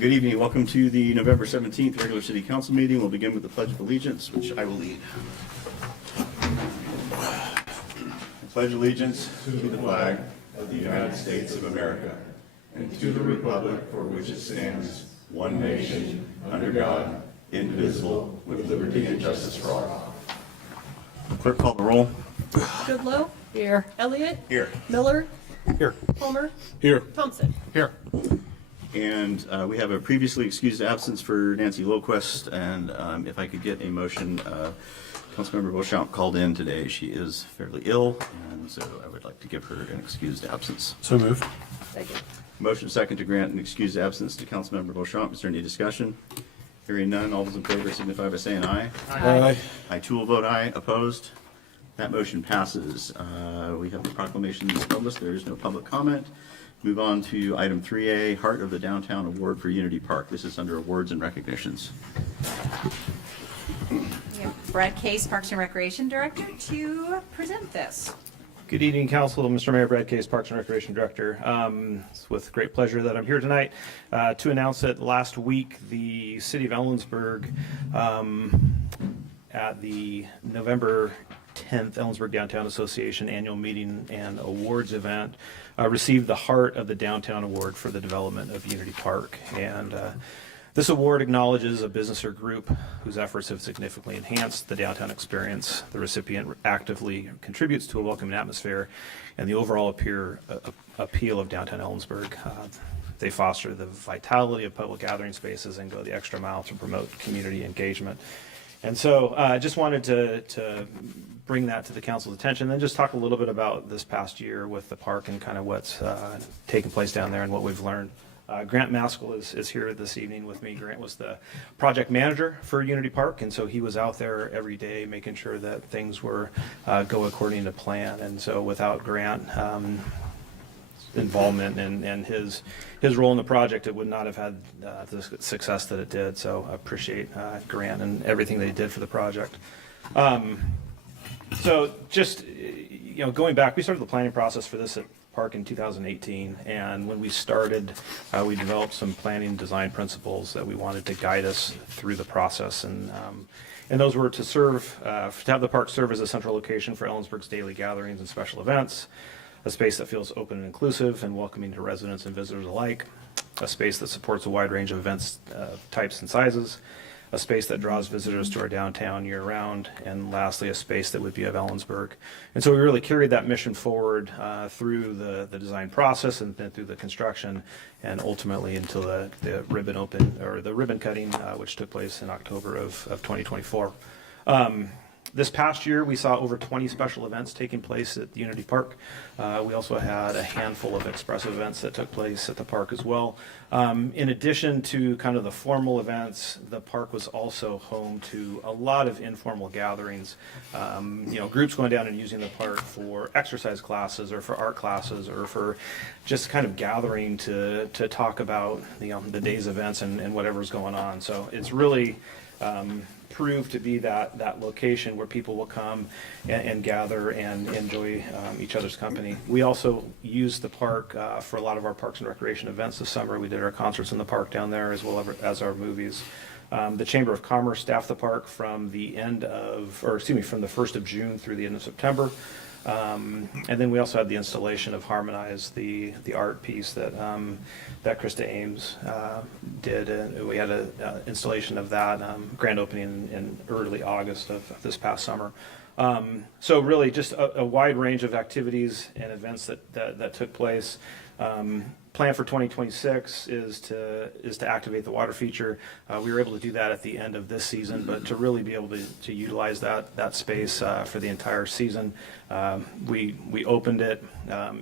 Good evening. Welcome to the November 17th regular City Council meeting. We'll begin with the Pledge of Allegiance, which I will lead. I pledge allegiance to the flag of the United States of America and to the republic for which it stands, one nation, under God, indivisible, with liberty and justice for all. Clerk, call the roll. Goodlow? Here. Elliott? Here. Miller? Here. Palmer? Here. Thompson? Here. And we have a previously excused absence for Nancy Loquist, and if I could get a motion, Councilmember Beauchamp called in today. She is fairly ill, and so I would like to give her an excused absence. So moved. Second. Motion second to grant an excused absence to Councilmember Beauchamp. Is there any discussion? Hearing none, all those in favor signify by saying aye. Aye. I too will vote aye. Opposed? That motion passes. We have the proclamations published. There is no public comment. Move on to item 3A, Heart of the Downtown Award for Unity Park. This is under awards and recognitions. We have Brad Case, Parks and Recreation Director, to present this. Good evening, Council. Mr. Mayor, Brad Case, Parks and Recreation Director. It's with great pleasure that I'm here tonight to announce that last week the City of Ellensburg at the November 10th Ellensburg Downtown Association Annual Meeting and Awards event received the Heart of the Downtown Award for the development of Unity Park. And this award acknowledges a business or group whose efforts have significantly enhanced the downtown experience. The recipient actively contributes to a welcoming atmosphere and the overall appeal of downtown Ellensburg. They foster the vitality of public gathering spaces and go the extra mile to promote community engagement. And so I just wanted to bring that to the council's attention, and then just talk a little bit about this past year with the park and kind of what's taken place down there and what we've learned. Grant Maskell is here this evening with me. Grant was the project manager for Unity Park, and so he was out there every day making sure that things were go according to plan. And so without Grant involvement and his role in the project, it would not have had the success that it did. So I appreciate Grant and everything that he did for the project. So just going back, we started the planning process for this at Park in 2018, and when we started, we developed some planning design principles that we wanted to guide us through the process, and those were to have the park serve as a central location for Ellensburg's daily gatherings and special events, a space that feels open and inclusive and welcoming to residents and visitors alike, a space that supports a wide range of events types and sizes, a space that draws visitors to our downtown year-round, and lastly, a space that would be of Ellensburg. And so we really carried that mission forward through the design process and then through the construction, and ultimately until the ribbon cutting, which took place in October of 2024. This past year, we saw over 20 special events taking place at the Unity Park. We also had a handful of expressive events that took place at the park as well. In addition to kind of the formal events, the park was also home to a lot of informal gatherings. Groups going down and using the park for exercise classes or for art classes or for just kind of gathering to talk about the day's events and whatever's going on. So it's really proved to be that location where people will come and gather and enjoy each other's company. We also used the park for a lot of our parks and recreation events this summer. We did our concerts in the park down there as well as our movies. The Chamber of Commerce staffed the park from the 1st of June through the end of September. And then we also had the installation of Harmonize, the art piece that Krista Ames did. And we had an installation of that, grand opening in early August of this past summer. So really just a wide range of activities and events that took place. Plan for 2026 is to activate the water feature. We were able to do that at the end of this season, but to really be able to utilize that space for the entire season, we opened it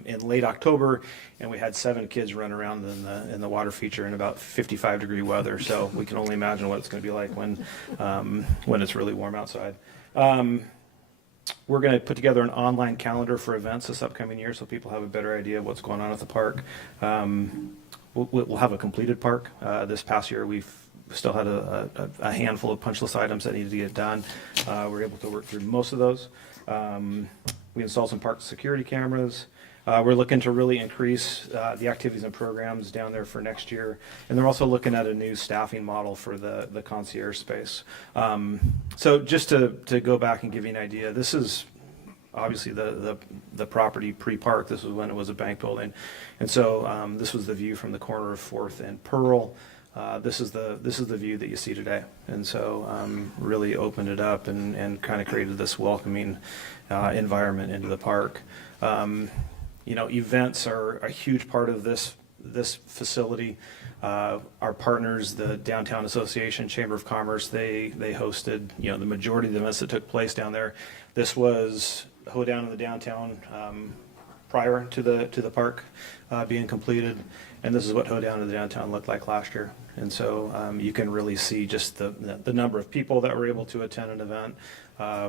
in late October, and we had 7 kids run around in the water feature in about 55-degree weather. So we can only imagine what it's going to be like when it's really warm outside. We're going to put together an online calendar for events this upcoming year so people have a better idea of what's going on at the park. We'll have a completed park. This past year, we've still had a handful of punch list items that needed to get done. We were able to work through most of those. We installed some park security cameras. We're looking to really increase the activities and programs down there for next year. And they're also looking at a new staffing model for the concierge space. So just to go back and give you an idea, this is obviously the property pre-park. This was when it was a bank building. And so this was the view from the corner of 4th and Pearl. This is the view that you see today. And so really opened it up and kind of created this welcoming environment into the park. Events are a huge part of this facility. Our partners, the Downtown Association, Chamber of Commerce, they hosted the majority of the events that took place down there. This was hoedown in the downtown prior to the park being completed, and this is what hoedown in the downtown looked like last year. And so you can really see just the number of people that were able to attend an event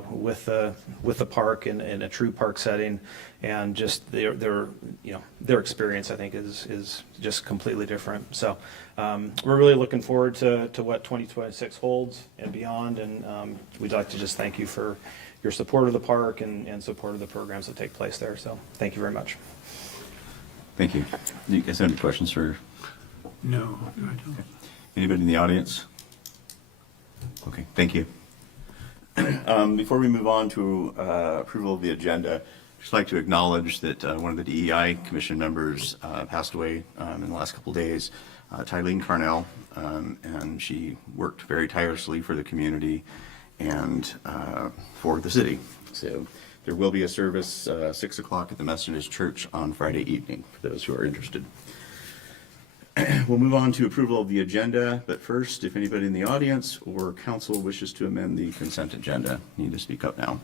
with the park in a true park setting, and just their experience, I think, is just completely different. So we're really looking forward to what 2026 holds and beyond, and we'd like to just thank you for your support of the park and support of the programs that take place there. So thank you very much. Thank you. Do you guys have any questions for? No, I don't. Anybody in the audience? Okay, thank you. Before we move on to approval of the agenda, I'd just like to acknowledge that one of the DEI Commission members passed away in the last couple of days, Tylene Carnell, and she worked very tirelessly for the community and for the city. So there will be a service 6 o'clock at the Methodist Church on Friday evening for those who are interested. We'll move on to approval of the agenda, but first, if anybody in the audience or council wishes to amend the consent agenda, you need to speak up now.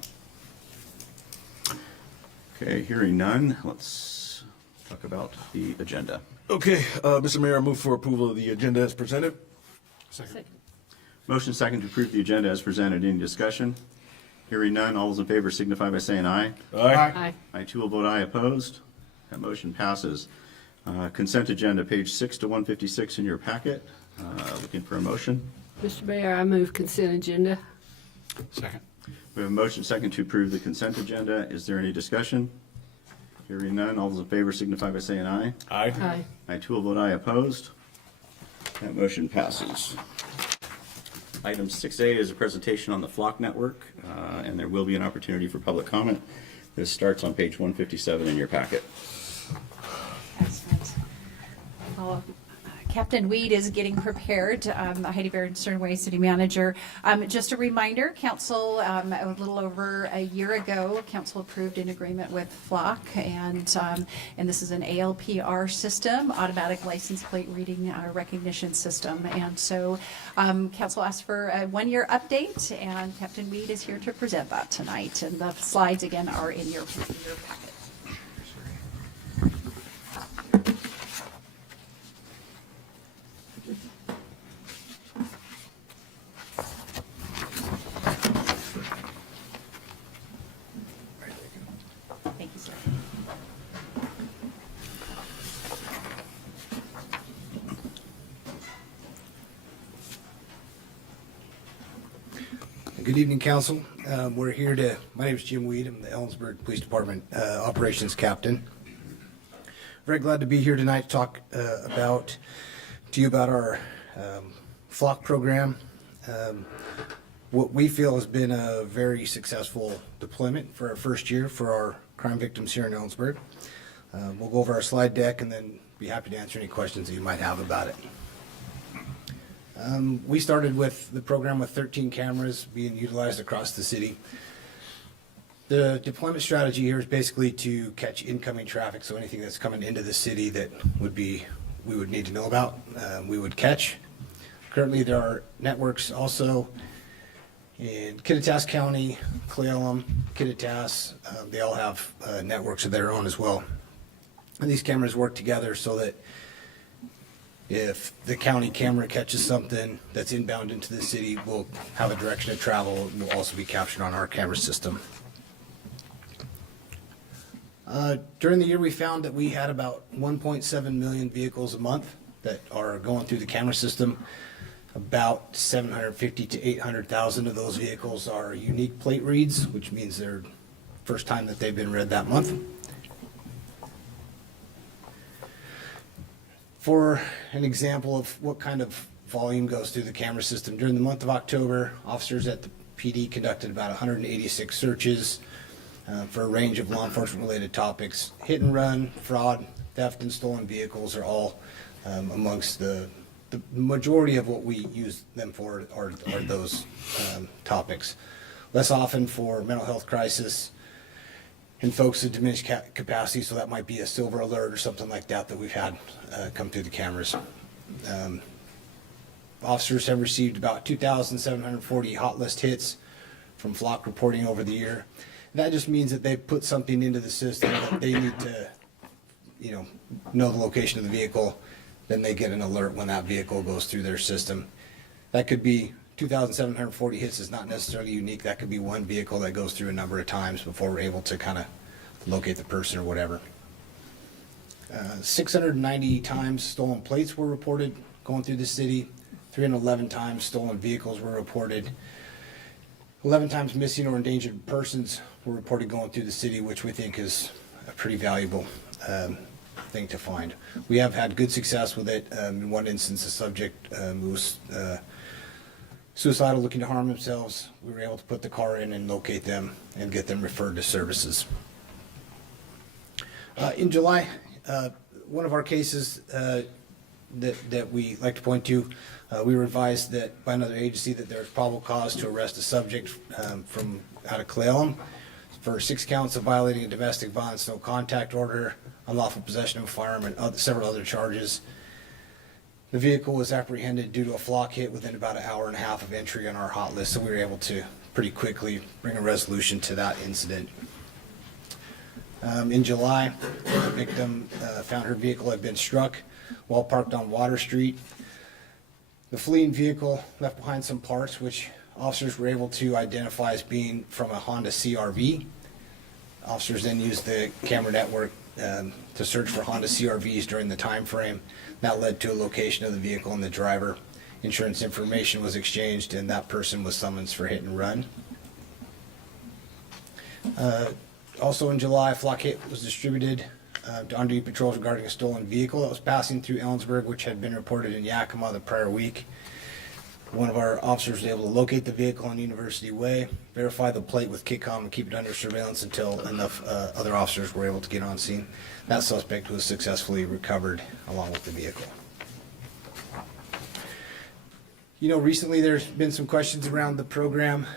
Okay, hearing none, let's talk about the agenda. Okay, Mr. Mayor, I move for approval of the agenda as presented. Second. Motion second to approve the agenda as presented. Any discussion? Hearing none, all those in favor signify by saying aye. Aye. I too will vote aye. Opposed? That motion passes. Consent agenda, page 6 to 156 in your packet. Looking for a motion. Mr. Mayor, I move consent agenda. Second. We have a motion second to approve the consent agenda. Is there any discussion? Hearing none, all those in favor signify by saying aye. Aye. I too will vote aye. Opposed? That motion passes. Item 6A is a presentation on the Flock Network, and there will be an opportunity for public comment. This starts on page 157 in your packet. Excellent. Well, Captain Weed is getting prepared. Heidi Berenstern-Way, City Manager. Just a reminder, Council, a little over a year ago, Council approved an agreement with Flock, and this is an ALPR system, automatic license plate reading recognition system. And so Council asked for a one-year update, and Captain Weed is here to present that tonight. And the slides, again, are in your packet. Thank you, sir. Good evening, Council. We're here my name is Jim Weed. I'm the Ellensburg Police Department Operations Captain. Very glad to be here tonight to talk to you about our Flock program. What we feel has been a very successful deployment for our first year for our crime victims here in Ellensburg. We'll go over our slide deck and then be happy to answer any questions that you might have about it. We started with the program with 13 cameras being utilized across the city. The deployment strategy here is basically to catch incoming traffic, so anything that's coming into the city that we would need to know about, we would catch. Currently, there are networks also in Kittitas County, Cle Elum, Kittitas. They all have networks of their own as well. And these cameras work together so that if the county camera catches something that's inbound into the city, we'll have a direction of travel. It will also be captured on our camera system. During the year, we found that we had about 1.7 million vehicles a month that are going through the camera system. About 750 to 800,000 of those vehicles are unique plate reads, which means they're first time that they've been read that month. For an example of what kind of volume goes through the camera system, during the month of October, officers at the PD conducted about 186 searches for a range of law enforcement related topics. Hit and run, fraud, theft, and stolen vehicles are all amongst the majority of what we use them for are those topics. Less often for mental health crisis and folks with diminished capacity, so that might be a silver alert or something like that that we've had come through the cameras. Officers have received about 2,740 hot list hits from flock reporting over the year. That just means that they put something into the system that they need to, know the location of the vehicle. Then they get an alert when that vehicle goes through their system. That could be 2,740 hits is not necessarily unique. That could be one vehicle that goes through a number of times before we're able to kind of locate the person or whatever. 690 times stolen plates were reported going through the city. 311 times stolen vehicles were reported. 11 times missing or endangered persons were reported going through the city, which we think is a pretty valuable thing to find. We have had good success with it. In one instance, the subject was suicidal, looking to harm themselves. We were able to put the car in and locate them and get them referred to services. In July, one of our cases that we like to point to, we were advised that by another agency that there's probable cause to arrest a subject from out of Clallam for 6 counts of violating a domestic violence no contact order, unlawful possession of a firearm, and several other charges. The vehicle was apprehended due to a flock hit within about an hour and a half of entry on our hot list, so we were able to pretty quickly bring a resolution to that incident. In July, the victim found her vehicle had been struck while parked on Water Street. The fleeing vehicle left behind some parts which officers were able to identify as being from a Honda CR-V. Officers then used the camera network to search for Honda CR-Vs during the time frame. That led to a location of the vehicle and the driver. Insurance information was exchanged, and that person was summoned for hit and run. Also in July, a flock hit was distributed to on-duty patrols regarding a stolen vehicle that was passing through Ellensburg, which had been reported in Yakima the prior week. One of our officers was able to locate the vehicle on University Way, verify the plate with KitCom, and keep it under surveillance until enough other officers were able to get on scene. That suspect was successfully recovered along with the vehicle. Recently there's been some questions around the program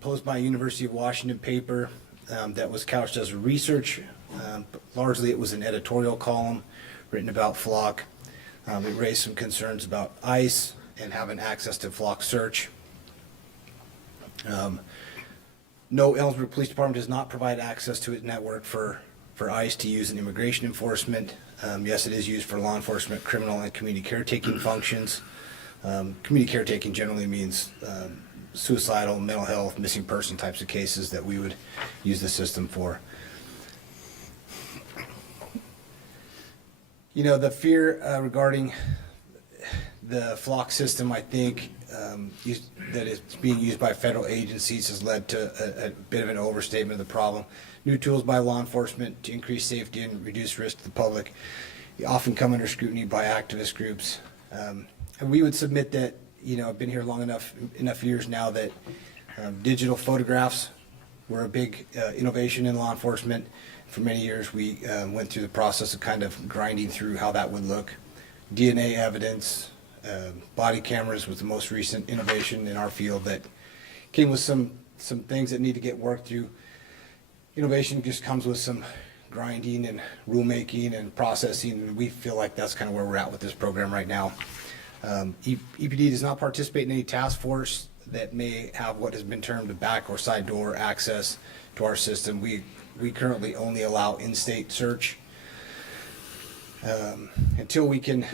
posed by a University of Washington paper that was couched as research. Largely it was an editorial column written about flock. It raised some concerns about ICE and having access to flock search. No, Ellensburg Police Department does not provide access to its network for ICE to use in immigration enforcement. Yes, it is used for law enforcement, criminal, and community caretaking functions. Community caretaking generally means suicidal, mental health, missing person types of cases that we would use the system for. The fear regarding the flock system, I think, that it's being used by federal agencies has led to a bit of an overstatement of the problem. New tools by law enforcement to increase safety and reduce risk to the public often come under scrutiny by activist groups. And we would submit that, I've been here long enough years now that digital photographs were a big innovation in law enforcement. For many years, we went through the process of kind of grinding through how that would look. DNA evidence, body cameras was the most recent innovation in our field that came with some things that need to get worked through. Innovation just comes with some grinding and rulemaking and processing, and we feel like that's kind of where we're at with this program right now. EPD does not participate in any task force that may have what has been termed a back or side door access to our system. We currently only allow in-state search. Until we can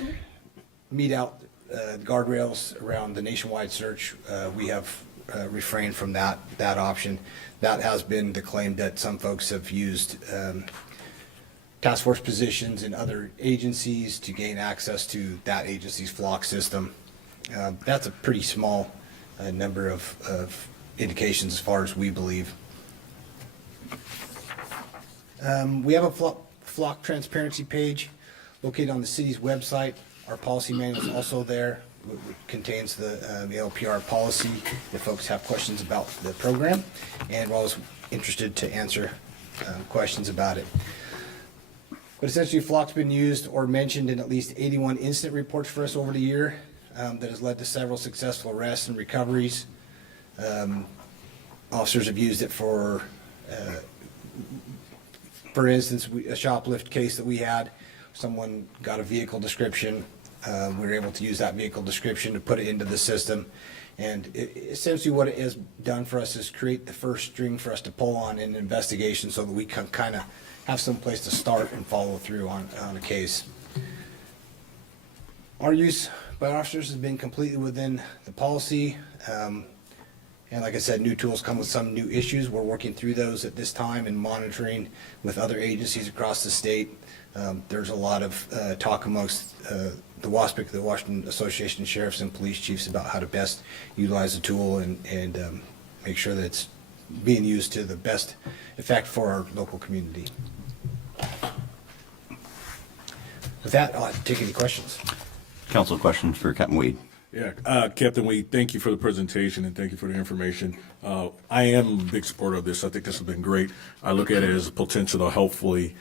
meet out guardrails around the nationwide search, we have refrained from that option. That has been the claim that some folks have used task force positions in other agencies to gain access to that agency's flock system. That's a pretty small number of indications as far as we believe. We have a flock transparency page located on the city's website. Our policy manual is also there. It contains the LPR policy if folks have questions about the program, and we're always interested to answer questions about it. But essentially, flock's been used or mentioned in at least 81 incident reports for us over the year that has led to several successful arrests and recoveries. Officers have used it for instance, a shoplift case that we had, someone got a vehicle description. We were able to use that vehicle description to put it into the system. And essentially what it has done for us is create the first string for us to pull on in an investigation so that we can kind of have some place to start and follow through on a case. Our use by officers has been completely within the policy. And like I said, new tools come with some new issues. We're working through those at this time and monitoring with other agencies across the state. There's a lot of talk amongst the WASPIC, the Washington Association of Sheriffs and Police Chiefs, about how to best utilize the tool and make sure that it's being used to the best effect for our local community. With that, I'll take any questions. Council question for Captain Weed. Yeah, Captain Wade, thank you for the presentation and thank you for the information. I am a big supporter of this. I think this has been great. I look at it as a potential to hopefully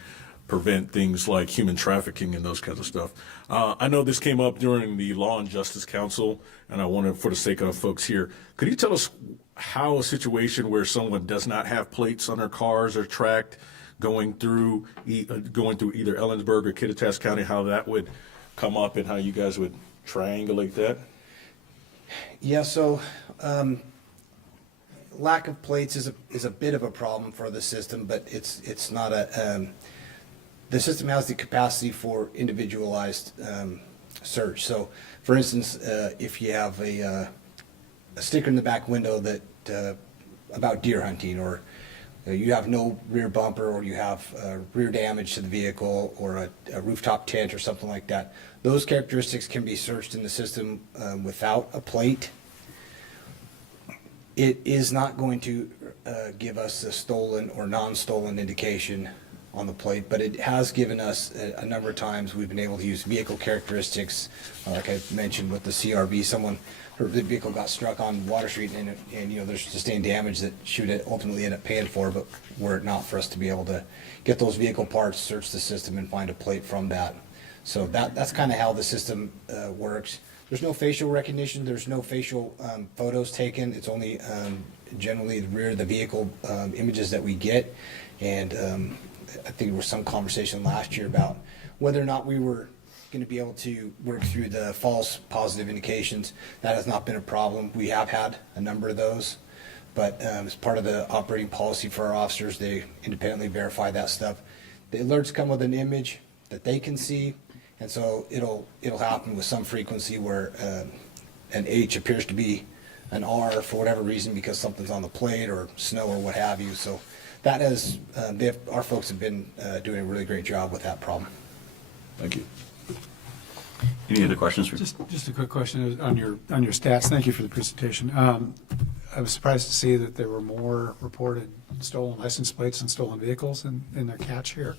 prevent things like human trafficking and those kinds of stuff. I know this came up during the Law and Justice Council, and I wanted, for the sake of folks here, could you tell us how a situation where someone does not have plates on their cars are tracked going through either Ellensburg or Kittitas County, how that would come up and how you guys would triangulate that? Yeah, so lack of plates is a bit of a problem for the system, but it's not a. The system has the capacity for individualized search. So, for instance, if you have a sticker in the back window that about deer hunting, or you have no rear bumper, or you have rear damage to the vehicle, or a rooftop tent or something like that, those characteristics can be searched in the system without a plate. It is not going to give us a stolen or non-stolen indication on the plate, but it has given us a number of times we've been able to use vehicle characteristics, like I mentioned with the CRV, her vehicle got struck on Water Street, and you know, there's sustained damage that she would ultimately end up paying for, but were it not for us to be able to get those vehicle parts, search the system, and find a plate from that. So that's kind of how the system works. There's no facial recognition. There's no facial photos taken. It's only generally the rear of the vehicle images that we get. And I think there was some conversation last year about whether or not we were going to be able to work through the false positive indications. That has not been a problem. We have had a number of those, but as part of the operating policy for our officers, they independently verify that stuff. The alerts come with an image that they can see, and so it'll happen with some frequency where an H appears to be an R for whatever reason because something's on the plate or snow or what have you. So that has our folks have been doing a really great job with that problem. Thank you. Any other questions? Just a quick question on your stats. Thank you for the presentation. I was surprised to see that there were more reported stolen license plates and stolen vehicles in their catch here.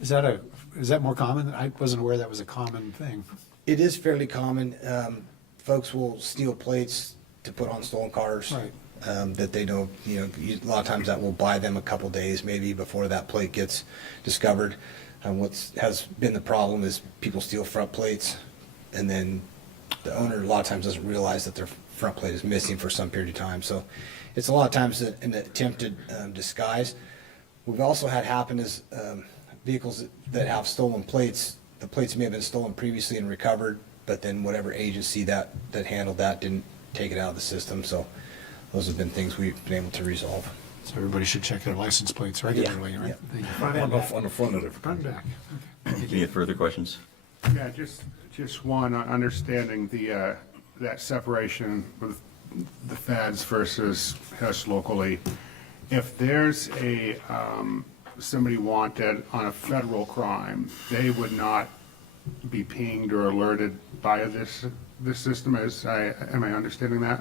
Is that more common? I wasn't aware that was a common thing. It is fairly common. Folks will steal plates to put on stolen cars. Right. That they know, a lot of times that will buy them a couple days maybe before that plate gets discovered. What has been the problem is people steal front plates, and then the owner a lot of times doesn't realize that their front plate is missing for some period of time. So it's a lot of times an attempted disguise. We've also had happen is vehicles that have stolen plates, the plates may have been stolen previously and recovered, but then whatever agency that handled that didn't take it out of the system. So those have been things we've been able to resolve. So everybody should check their license plates regularly, right? Yeah. Thank you. On the front of it. Front and back. Okay. Any further questions? Yeah, just one on understanding that separation with the feds versus us locally. If there's somebody wanted on a federal crime, they would not be pinged or alerted by this system. Am I understanding that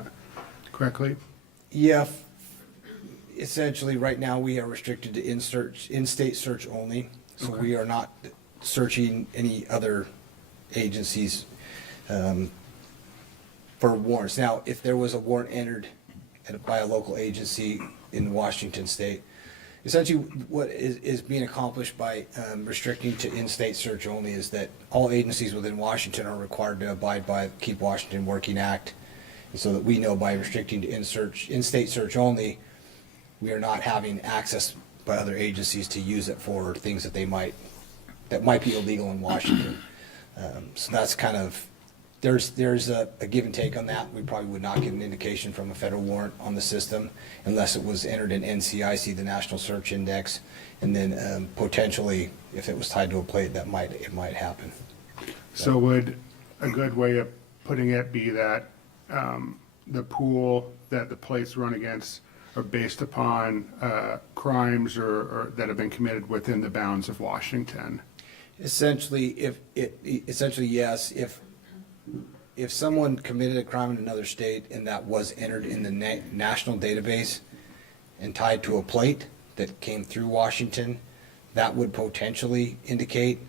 correctly? Yeah, Essentially, right now, we are restricted to in-state search only, so we are not searching any other agencies for warrants. Now, if there was a warrant entered by a local agency in Washington State, essentially what is being accomplished by restricting to in-state search only is that all agencies within Washington are required to abide by the Keep Washington Working Act. And so that we know by restricting to in-state search only, we are not having access by other agencies to use it for things that might be illegal in Washington. So that's kind of, there's a give and take on that. We probably would not get an indication from a federal warrant on the system unless it was entered in NCIC, the National Search Index, and then potentially, if it was tied to a plate, it might happen. So would a good way of putting it be that the pool that the plates run against are based upon crimes or that have been committed within the bounds of Washington? Essentially, yes. If someone committed a crime in another state and that was entered in the national database and tied to a plate that came through Washington, that would potentially indicate.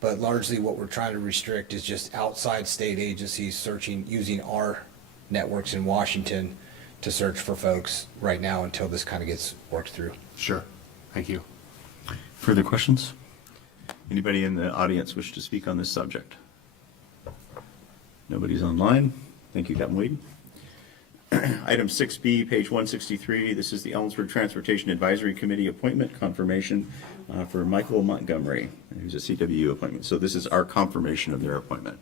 But largely, what we're trying to restrict is just outside state agencies searching using our networks in Washington to search for folks right now until this kind of gets worked through. Sure. Thank you. Further questions? Anybody in the audience wish to speak on this subject? Nobody's online. Thank you, Captain Weed. Item 6B, page 163. This is the Ellensburg Transportation Advisory Committee appointment confirmation for Michael Montgomery, who's a CWU appointment. So this is our confirmation of their appointment.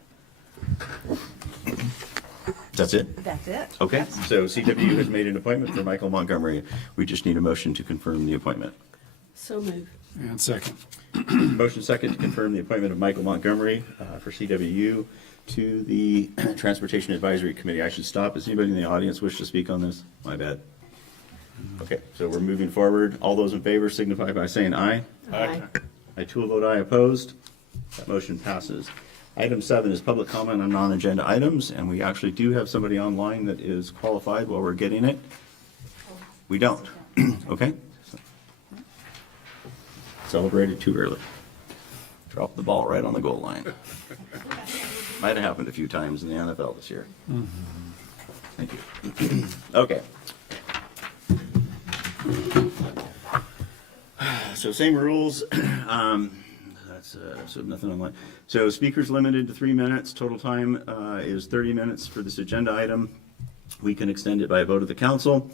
That's it? That's it. Okay, Yes. so CWU has made an appointment for Michael Montgomery. We just need a motion to confirm the appointment. So moved. And second. Motion second to confirm the appointment of Michael Montgomery for CWU to the Transportation Advisory Committee. I should stop. Does anybody in the audience wish to speak on this? My bad. Okay, so we're moving forward. All those in favor signify by saying aye. Aye. I too will vote aye. Opposed? That motion passes. Item 7 is public comment on non-agenda items, and we actually do have somebody online that is qualified while we're getting it. We don't. Okay? Celebrated too early. Dropped the ball right on the goal line. Might have happened a few times in the NFL this year. Thank you. Okay. So same rules. So nothing online. So speakers limited to 3 minutes. Total time is 30 minutes for this agenda item. We can extend it by a vote of the council.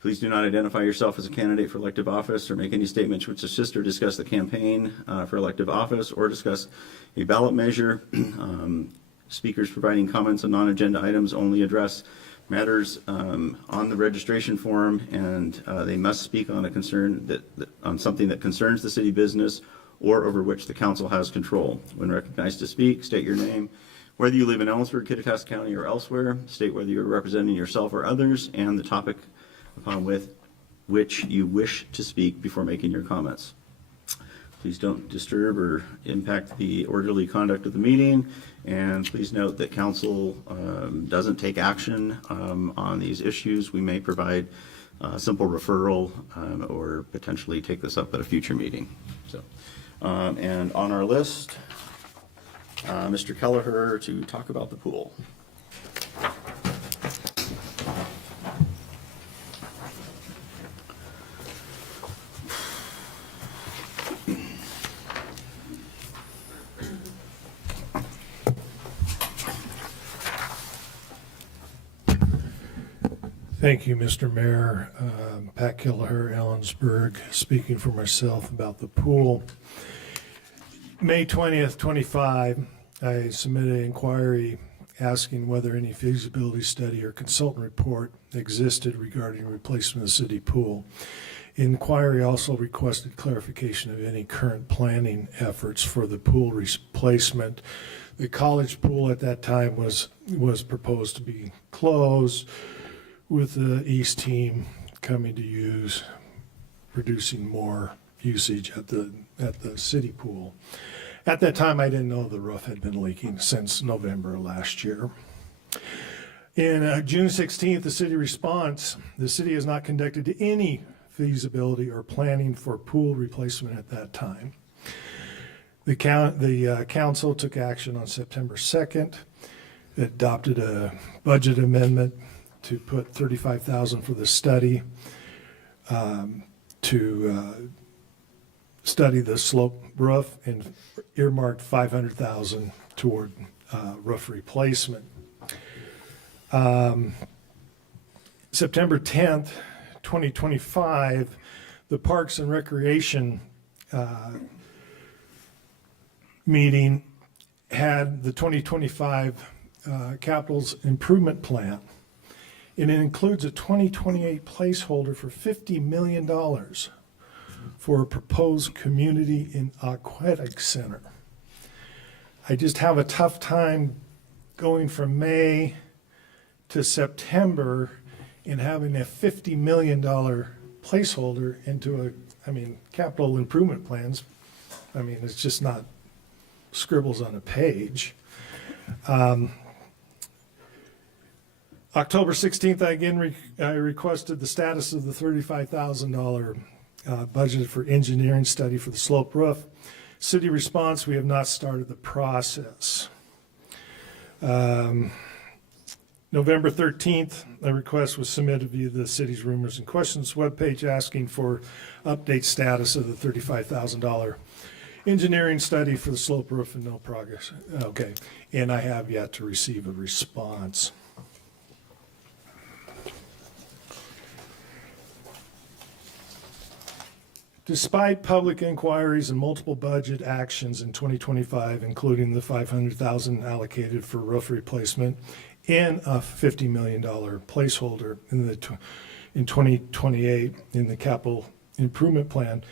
Please do not identify yourself as a candidate for elective office or make any statements which assist or discuss the campaign for elective office or discuss a ballot measure. Speakers providing comments on non-agenda items only address matters on the registration form, and they must speak on a concern on something that concerns the city business or over which the council has control. When recognized to speak, state your name, whether you live in Ellensburg, Kittitas County, or elsewhere. State whether you're representing yourself or others, and the topic upon which you wish to speak before making your comments. Please don't disturb or impact the orderly conduct of the meeting, and please note that council doesn't take action on these issues. We may provide a simple referral or potentially take this up at a future meeting. So, and on our list, Mr. Kelleher to talk about the pool. Thank you, Mr. Mayor. Pat Kelleher, Ellensburg, speaking for myself about the pool. May 20th, 25, I submitted an inquiry asking whether any feasibility study or consultant report existed regarding replacement of the city pool. Inquiry also requested clarification of any current planning efforts for the pool replacement. The college pool at that time was proposed to be closed, with the East team coming to use, producing more usage at the city pool. At that time, I didn't know the roof had been leaking since November last year. In June 16th, the city response, the city has not conducted any feasibility or planning for pool replacement at that time. The council took action on September 2nd. It adopted a budget amendment to put $35,000 for the study to study the slope roof, and earmarked $500,000 toward roof replacement. September 10th, 2025, the Parks and Recreation meeting had the 2025 Capitals Improvement Plan, and it includes a 2028 placeholder for $50 million for a proposed community and aquatic center. I just have a tough time going from May to September and having a $50 million placeholder into capital improvement plans. It's just not scribbles on a page. October 16th, I requested the status of the $35,000 budget for engineering study for the slope roof. City response, we have not started the process. November 13th, a request was submitted via the city's rumors and questions webpage asking for update status of the $35,000 engineering study for the slope roof, and no progress. Okay, and I have yet to receive a response. Despite public inquiries and multiple budget actions in 2025, including the $500,000 allocated for roof replacement and a $50 million placeholder in 2028 in the capital improvement plan,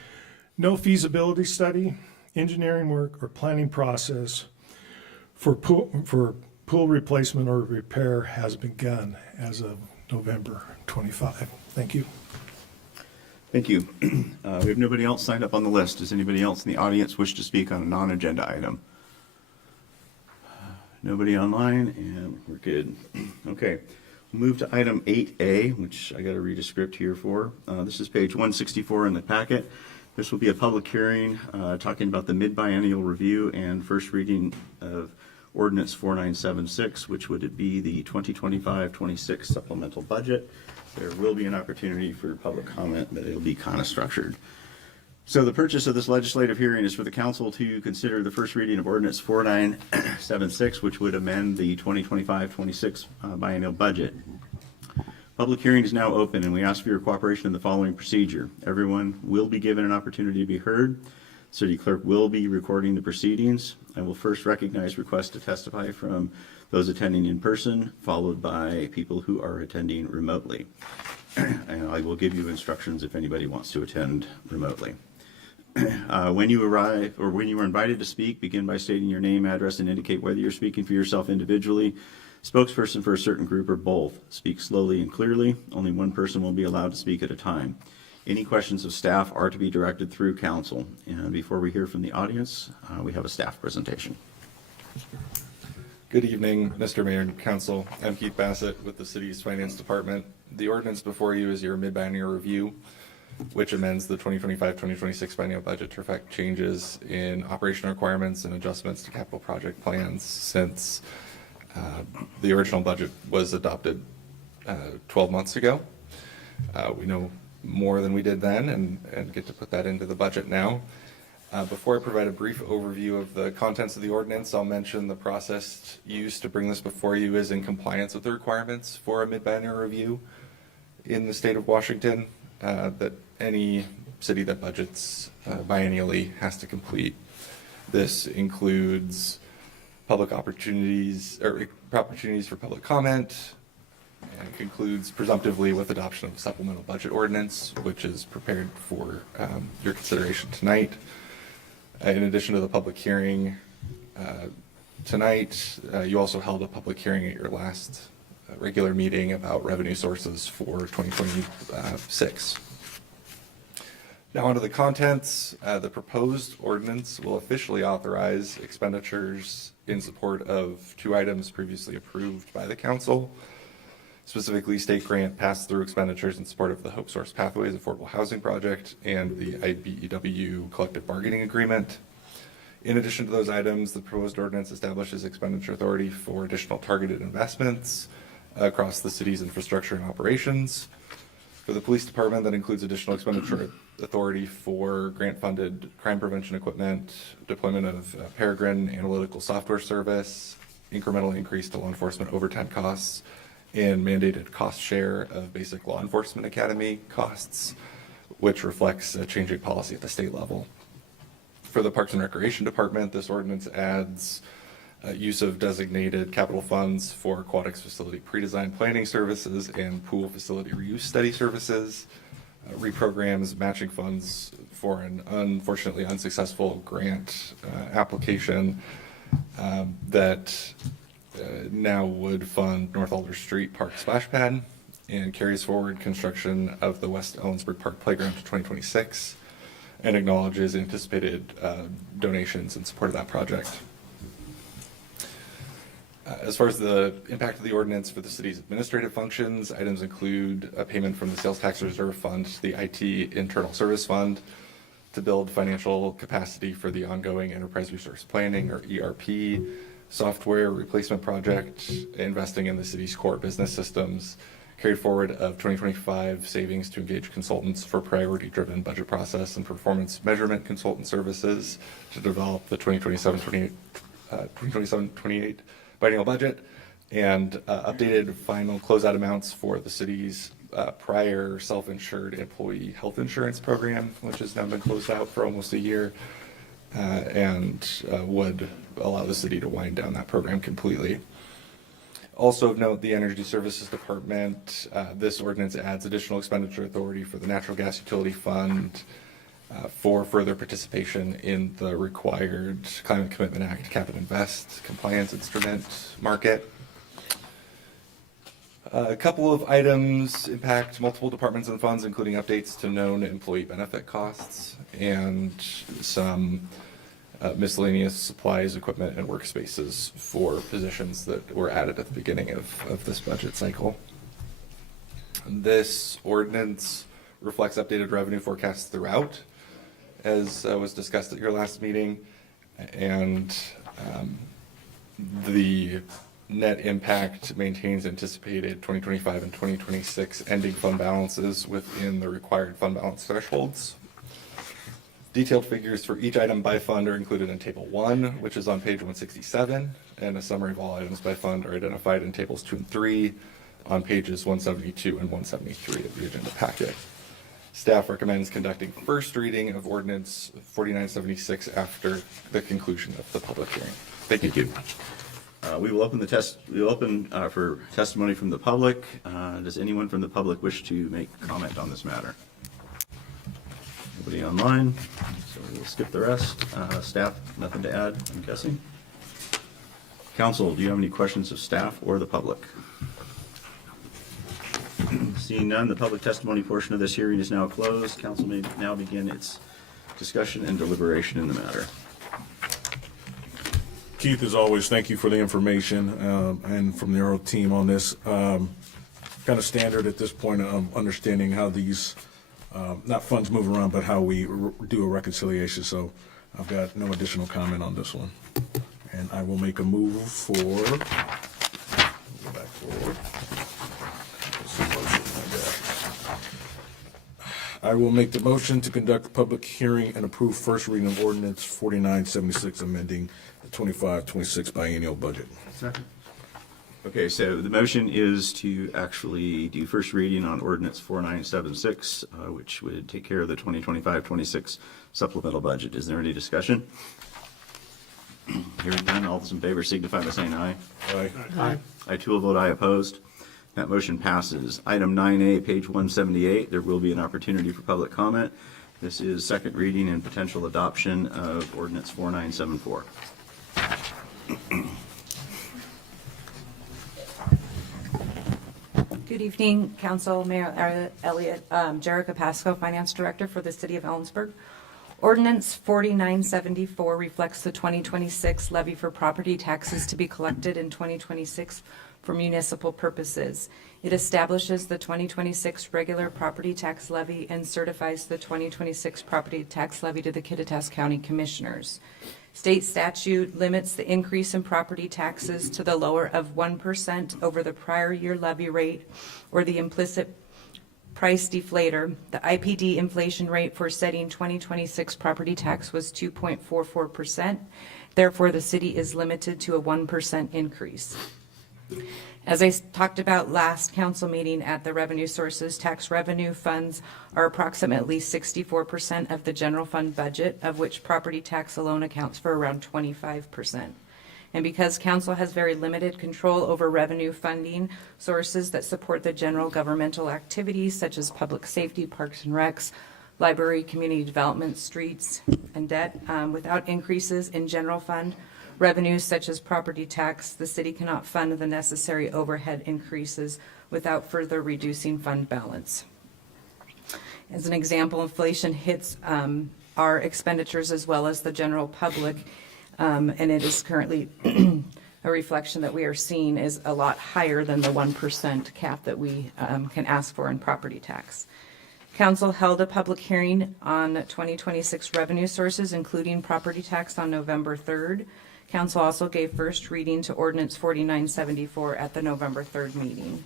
no feasibility study, engineering work, or planning process for pool replacement or repair has begun as of November 25. Thank you. Thank you. We have nobody else signed up on the list. Does anybody else in the audience wish to speak on a non-agenda item? Nobody online, and we're good. Okay, we'll move to item 8A, which I got to read a script here for. This is page 164 in the packet. This will be a public hearing talking about the mid-biennial review and first reading of Ordinance 4976, which would be the 2025-26 supplemental budget. There will be an opportunity for public comment, but it'll be kind of structured. So the purpose of this legislative hearing is for the council to consider the first reading of Ordinance 4976, which would amend the 2025-26 biennial budget. Public hearing is now open, and we ask for your cooperation in the following procedure. Everyone will be given an opportunity to be heard. City clerk will be recording the proceedings. I will first recognize requests to testify from those attending in person, followed by people who are attending remotely. And I will give you instructions if anybody wants to attend remotely. When you arrive, or when you are invited to speak, begin by stating your name, address, and indicate whether you're speaking for yourself individually, spokesperson for a certain group, or both. Speak slowly and clearly. Only one person will be allowed to speak at a time. Any questions of staff are to be directed through council. And before we hear from the audience, we have a staff presentation. Good evening, Mr. Mayor and Council. I'm Keith Bassett with the city's Finance Department. The ordinance before you is your mid-biennial review, which amends the 2025-2026 biennial budget to effect changes in operation requirements and adjustments to capital project plans since the original budget was adopted 12 months ago. We know more than we did then and get to put that into the budget now. Before I provide a brief overview of the contents of the ordinance, I'll mention the process used to bring this before you is in compliance with the requirements for a mid-biennial review in the state of Washington that any city that budgets biennially has to complete. This includes public opportunities or opportunities for public comment, and concludes presumptively with adoption of a supplemental budget ordinance, which is prepared for your consideration tonight. In addition to the public hearing tonight, you also held a public hearing at your last regular meeting about revenue sources for 2026. Now onto the contents. The proposed ordinance will officially authorize expenditures in support of two items previously approved by the council. specifically state grant pass-through expenditures in support of the Hope Source Pathways Affordable Housing Project and the IBEW Collective Bargaining Agreement. In addition to those items, the proposed ordinance establishes expenditure authority for additional targeted investments across the city's infrastructure and operations. For the police department, that includes additional expenditure authority for grant-funded crime prevention equipment, deployment of Peregrine analytical software service, incremental increase to law enforcement overtime costs, and mandated cost share of basic law enforcement academy costs, which reflects a changing policy at the state level. For the Parks and Recreation Department, this ordinance adds use of designated capital funds for aquatics facility pre-design planning services and pool facility reuse study services, reprograms matching funds for an unfortunately unsuccessful grant application that now would fund North Alder Street Park splash pad, and carries forward construction of the West Ellensburg Park Playground to 2026 and acknowledges anticipated donations in support of that project. As far as the impact of the ordinance for the city's administrative functions, items include a payment from the Sales Tax Reserve Fund to the IT Internal Service Fund to build financial capacity for the ongoing Enterprise Resource Planning, or ERP, software replacement project, investing in the city's core business systems, carried forward of 2025 savings to engage consultants for priority-driven budget process and performance measurement consultant services to develop the 2027-28 biennial budget, and updated final closeout amounts for the city's prior self-insured employee health insurance program, which has now been closed out for almost a year, and would allow the city to wind down that program completely. Also of note, the Energy Services Department, this ordinance adds additional expenditure authority for the Natural Gas Utility Fund for further participation in the required Climate Commitment Act Cap and Invest compliance instrument market. A couple of items impact multiple departments and funds, including updates to known employee benefit costs and some miscellaneous supplies, equipment, and workspaces for positions that were added at the beginning of this budget cycle. This ordinance reflects updated revenue forecasts throughout, as was discussed at your last meeting, and the net impact maintains anticipated 2025 and 2026 ending fund balances within the required fund balance thresholds. Detailed figures for each item by fund are included in Table 1, which is on page 167, and a summary of all items by fund are identified in Tables 2 and 3 on pages 172 and 173 of the agenda packet. Staff recommends conducting first reading of Ordinance 4976 after the conclusion of the public hearing. Thank you. We will open for testimony from the public. Does anyone from the public wish to make comment on this matter? Nobody online, so we'll skip the rest. Staff, nothing to add, I'm guessing. Council, do you have any questions of staff or the public? Seeing none, the public testimony portion of this hearing is now closed. Council may now begin its discussion and deliberation in the matter. Keith, as always, thank you for the information and from the Earl team on this. Kind of standard at this point of understanding how these, not funds move around, but how we do a reconciliation. So I've got no additional comment on this one. And I will make a move for, go back forward. I will make the motion to conduct a public hearing and approve first reading of Ordinance 4976, amending the 25-26 biennial budget. Second. Okay, so the motion is to actually do first reading on Ordinance 4976, which would take care of the 2025-26 supplemental budget. Is there any discussion? Hearing none, all those in favor signify by saying aye. Aye. Aye. I too will vote aye opposed. That motion passes. Item 9A, page 178, there will be an opportunity for public comment. This is second reading and potential adoption of Ordinance 4974. Good evening, Council, Mayor Elliott, Jerica Pasco, Finance Director for the City of Ellensburg. Ordinance 4974 reflects the 2026 levy for property taxes to be collected in 2026 for municipal purposes. It establishes the 2026 regular property tax levy and certifies the 2026 property tax levy to the Kittitas County Commissioners. State statute limits the increase in property taxes to the lower of 1% over the prior year levy rate or the implicit price deflator. The IPD inflation rate for setting 2026 property tax was 2.44%. Therefore, the city is limited to a 1% increase. As I talked about last council meeting at the revenue sources, tax revenue funds are approximately 64% of the general fund budget, of which property tax alone accounts for around 25%. And because council has very limited control over revenue funding sources that support the general governmental activities such as public safety, parks and recs, library, community development, streets, and debt, without increases in general fund revenues such as property tax, the city cannot fund the necessary overhead increases without further reducing fund balance. As an example, inflation hits our expenditures as well as the general public, and it is currently a reflection that we are seeing is a lot higher than the 1% cap that we can ask for in property tax. Council held a public hearing on 2026 revenue sources, including property tax, on November 3rd. Council also gave first reading to Ordinance 4974 at the November 3rd meeting.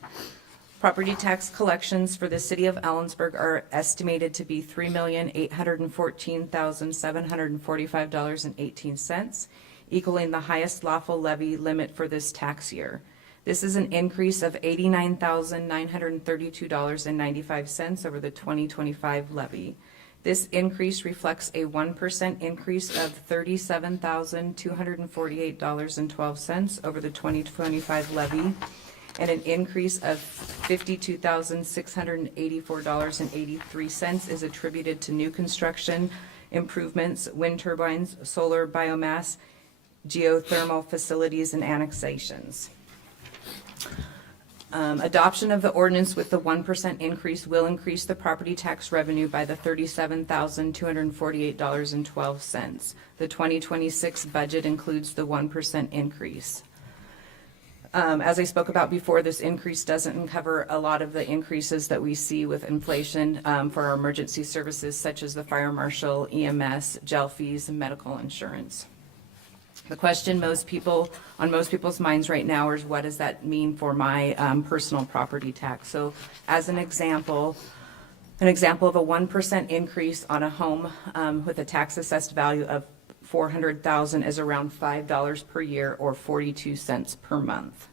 Property tax collections for the city of Ellensburg are estimated to be $3,814,745.18, equaling the highest lawful levy limit for this tax year. This is an increase of $89,932.95 over the 2025 levy. This increase reflects a 1% increase of $37,248.12 over the 2025 levy, and an increase of $52,684.83 is attributed to new construction, improvements, wind turbines, solar biomass, geothermal facilities, and annexations. Adoption of the ordinance with the 1% increase will increase the property tax revenue by the $37,248.12. The 2026 budget includes the 1% increase. As I spoke about before, this increase doesn't cover a lot of the increases that we see with inflation for our emergency services, such as the fire marshal, EMS, jail fees, and medical insurance. The question on most people's minds right now is, what does that mean for my personal property tax? So as an example of a 1% increase on a home with a tax assessed value of $400,000 is around $5 per year or 42 cents per month.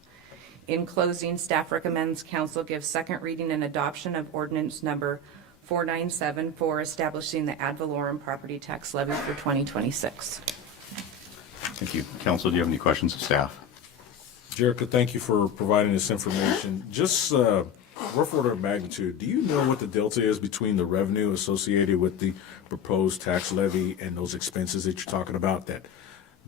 In closing, staff recommends council give second reading and adoption of ordinance number 4974, establishing the ad valorem property tax levy for 2026. Thank you. Council, do you have any questions of staff? Jerica, thank you for providing this information. Just rough order of magnitude, do you know what the delta is between the revenue associated with the proposed tax levy and those expenses that you're talking about, that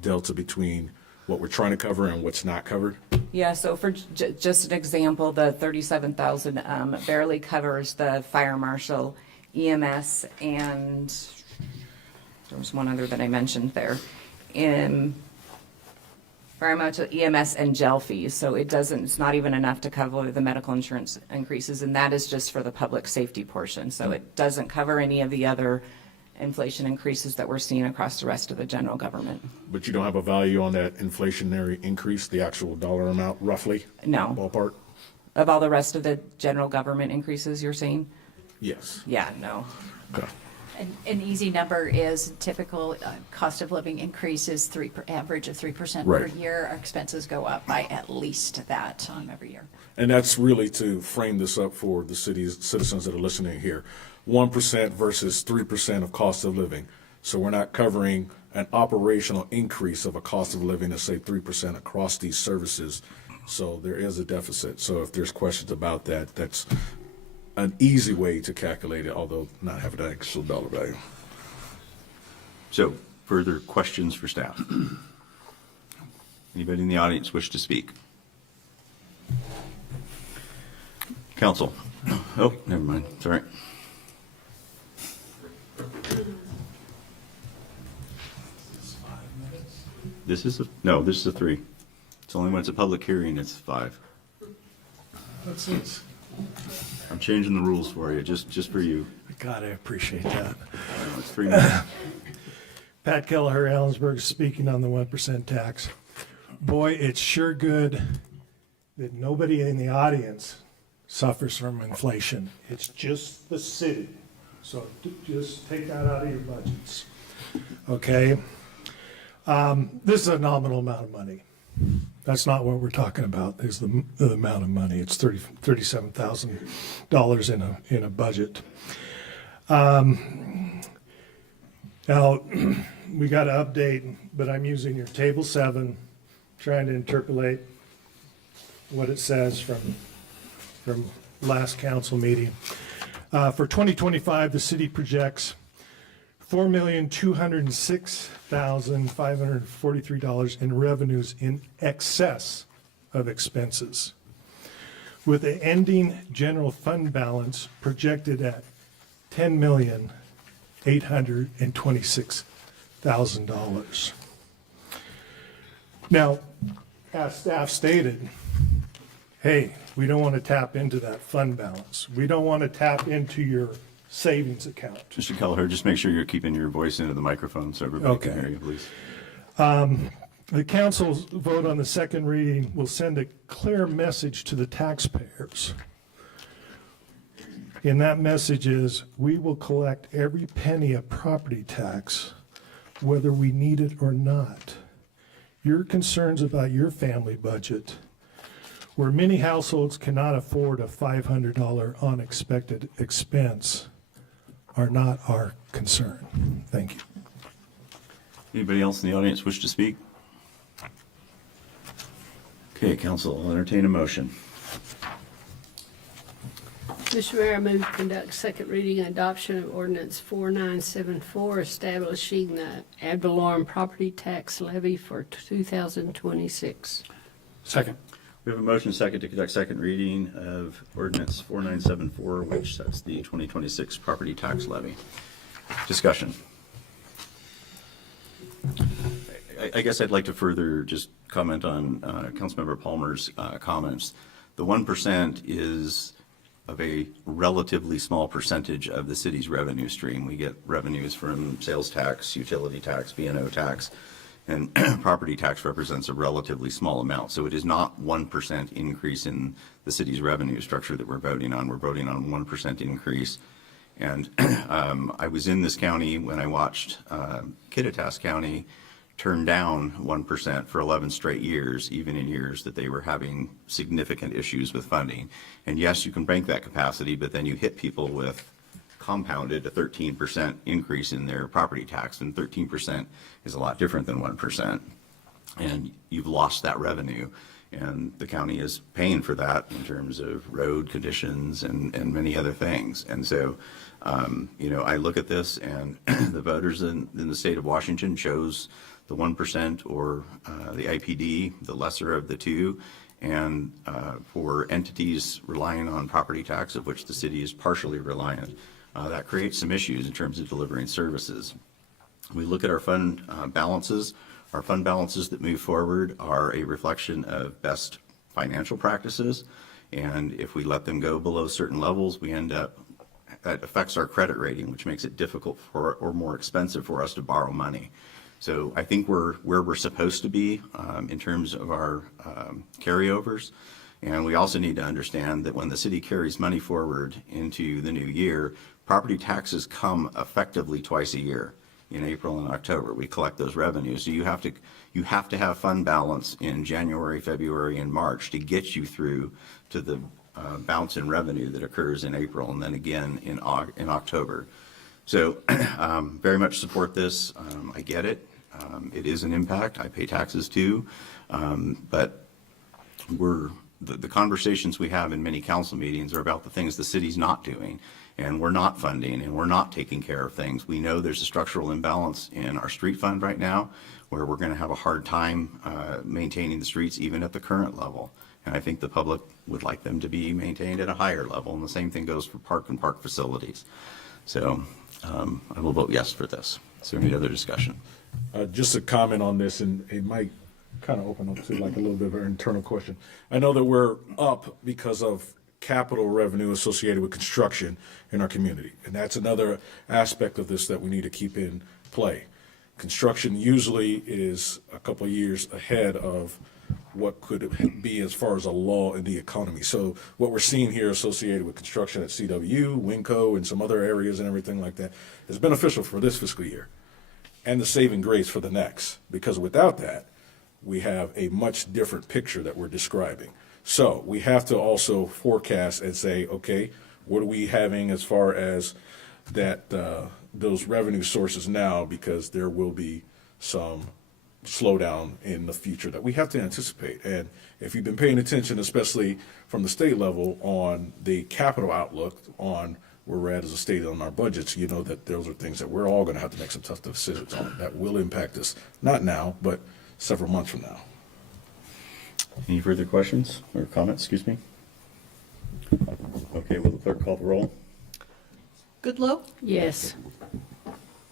delta between what we're trying to cover and what's not covered? Yeah, so for just an example, the $37,000 barely covers the fire marshal, EMS, and there was one other that I mentioned there. In fire marshal, EMS, and jail fees, so it's not even enough to cover the medical insurance increases, and that is just for the public safety portion. So it doesn't cover any of the other inflation increases that we're seeing across the rest of the general government. But you don't have a value on that inflationary increase, the actual dollar amount, roughly? No. Ballpark? Of all the rest of the general government increases you're seeing? Yes. Yeah, no. Okay. An easy number is typical cost of living increase is average of 3% per Right. year. Our expenses go up by at least that every year. And that's really to frame this up for the city's citizens that are listening here. 1% versus 3% of cost of living. So we're not covering an operational increase of a cost of living of, say, 3% across these services. So there is a deficit. So if there's questions about that, that's an easy way to calculate it, although not having an actual dollar value. So, further questions for staff? Anybody in the audience wish to speak? Council? Oh, never mind. Sorry. This is a 3. It's only when it's a public hearing, it's 5. That's it. I'm changing the rules for you, just for you. God, I appreciate that. It's 3 minutes. Pat Kelleher, Ellensburg, speaking on the 1% tax. Boy, it's sure good that nobody in the audience suffers from inflation. It's just the city. So just take that out of your budgets. Okay? This is a nominal amount of money. That's not what we're talking about, is the amount of money. It's $37,000 in a budget. Now, we got to update, but I'm using your table 7, trying to interpolate what it says from last council meeting. For 2025, the city projects $4,206,543 in revenues in excess of expenses, with the ending general fund balance projected at $10,826,000. Now, as staff stated, hey, we don't want to tap into that fund balance. We don't want to tap into your savings account. Mr. Kelleher, just make sure you're keeping your voice into the microphone so everybody can Okay. hear you, please. The council's vote on the second reading will send a clear message to the taxpayers. And that message is, we will collect every penny of property tax, whether we need it or not. Your concerns about your family budget, where many households cannot afford a $500 unexpected expense, are not our concern. Thank you. Anybody else in the audience wish to speak? Okay, council, I'll entertain a motion. Mr. Mayor, I move to conduct second reading and adoption of ordinance 4974, establishing the ad valorem property tax levy for 2026. Second. We have a motion second to conduct second reading of ordinance 4974, which sets the 2026 property tax levy. Discussion. I guess I'd like to further just comment on Councilmember Palmer's comments. The 1% is of a relatively small percentage of the city's revenue stream. We get revenues from sales tax, utility tax, B&O tax, and property tax represents a relatively small amount. So it is not 1% increase in the city's revenue structure that we're voting on. We're voting on 1% increase. And I was in this county when I watched Kittitas County turn down 1% for 11 straight years, even in years that they were having significant issues with funding. And yes, you can bank that capacity, but then you hit people with compounded a 13% increase in their property tax, and 13% is a lot different than 1%. And you've lost that revenue, and the county is paying for that in terms of road conditions and many other things. And so, I look at this, and the voters in the state of Washington chose the 1% or the IPD, the lesser of the two. And for entities relying on property tax, of which the city is partially reliant, that creates some issues in terms of delivering services. We look at our fund balances. Our fund balances that move forward are a reflection of best financial practices. And if we let them go below certain levels, that affects our credit rating, which makes it difficult or more expensive for us to borrow money. So I think we're where we're supposed to be in terms of our carryovers. And we also need to understand that when the city carries money forward into the new year, property taxes come effectively twice a year. In April and October, we collect those revenues. So you have to have fund balance in January, February, and March to get you through to the bounce in revenue that occurs in April and then again in October. So very much support this. I get it. It is an impact. I pay taxes too. But the conversations we have in many council meetings are about the things the city's not doing, and we're not funding, and we're not taking care of things. We know there's a structural imbalance in our street fund right now, where we're going to have a hard time maintaining the streets even at the current level. And I think the public would like them to be maintained at a higher level, and the same thing goes for park and park facilities. So I will vote yes for this. Is there any other discussion? Just a comment on this, and it might kind of open up to like a little bit of an internal question. I know that we're up because of capital revenue associated with construction in our community. And that's another aspect of this that we need to keep in play. Construction usually is a couple of years ahead of what could be as far as a law in the economy. So what we're seeing here associated with construction at CW, Winco, and some other areas and everything like that is beneficial for this fiscal year and the saving grace for the next. Because without that, we have a much different picture that we're describing. So we have to also forecast and say, okay, what are we having as far as that those revenue sources now, because there will be some slowdown in the future that we have to anticipate. And if you've been paying attention, especially from the state level on the capital outlook on where we're at as a state on our budgets, you know that those are things that we're all going to have to make some tough decisions on that will impact us, not now, but several months from now. Any further questions or comments, excuse me? Okay, will the clerk call the roll? Goodloe, Yes.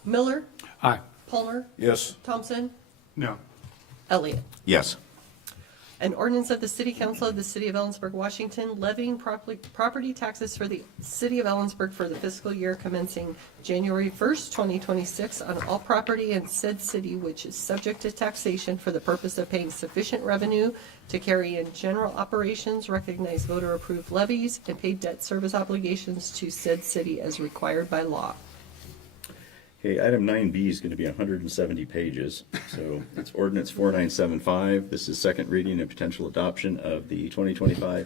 Miller, Aye. Palmer, Yes. Thompson, No. Elliott. Yes. An ordinance of the City Council of the City of Ellensburg, Washington, levying property taxes for the City of Ellensburg for the fiscal year commencing January 1st, 2026 on all property in said city which is subject to taxation for the purpose of paying sufficient revenue to carry in general operations, recognize voter-approved levies, and pay debt service obligations to said city as required by law. Okay, item 9B is going to be 170 pages. So it's ordinance 4975. This is second reading and potential adoption of the 2025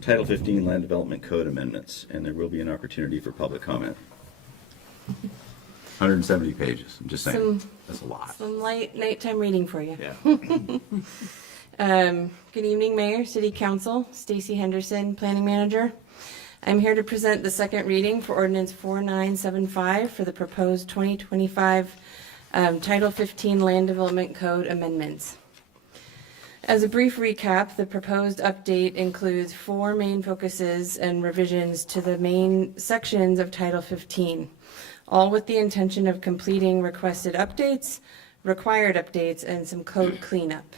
Title 15 Land Development Code amendments, and there will be an opportunity for public comment. 170 pages, I'm just saying. That's a lot. Some light nighttime reading for you. Yeah. Good evening, Mayor, City Council, Stacy Henderson, Planning Manager. I'm here to present the second reading for Ordinance 4975 for the proposed 2025 Title 15 Land Development Code amendments. As a brief recap, the proposed update includes 4 main focuses and revisions to the main sections of Title 15, all with the intention of completing requested updates, required updates, and some code cleanup.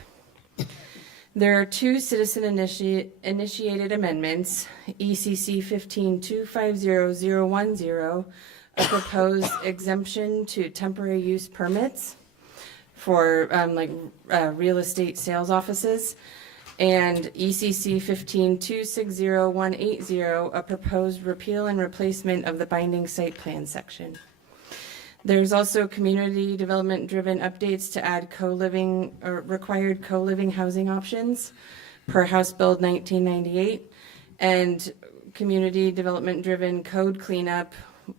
There are 2 citizen initiated amendments, ECC 15250010, a proposed exemption to temporary use permits for real estate sales offices, and ECC 1526018, a proposed repeal and replacement of the binding site plan section. There's also community development driven updates to add co-living or required co-living housing options per House Bill 1998, and community development driven code cleanup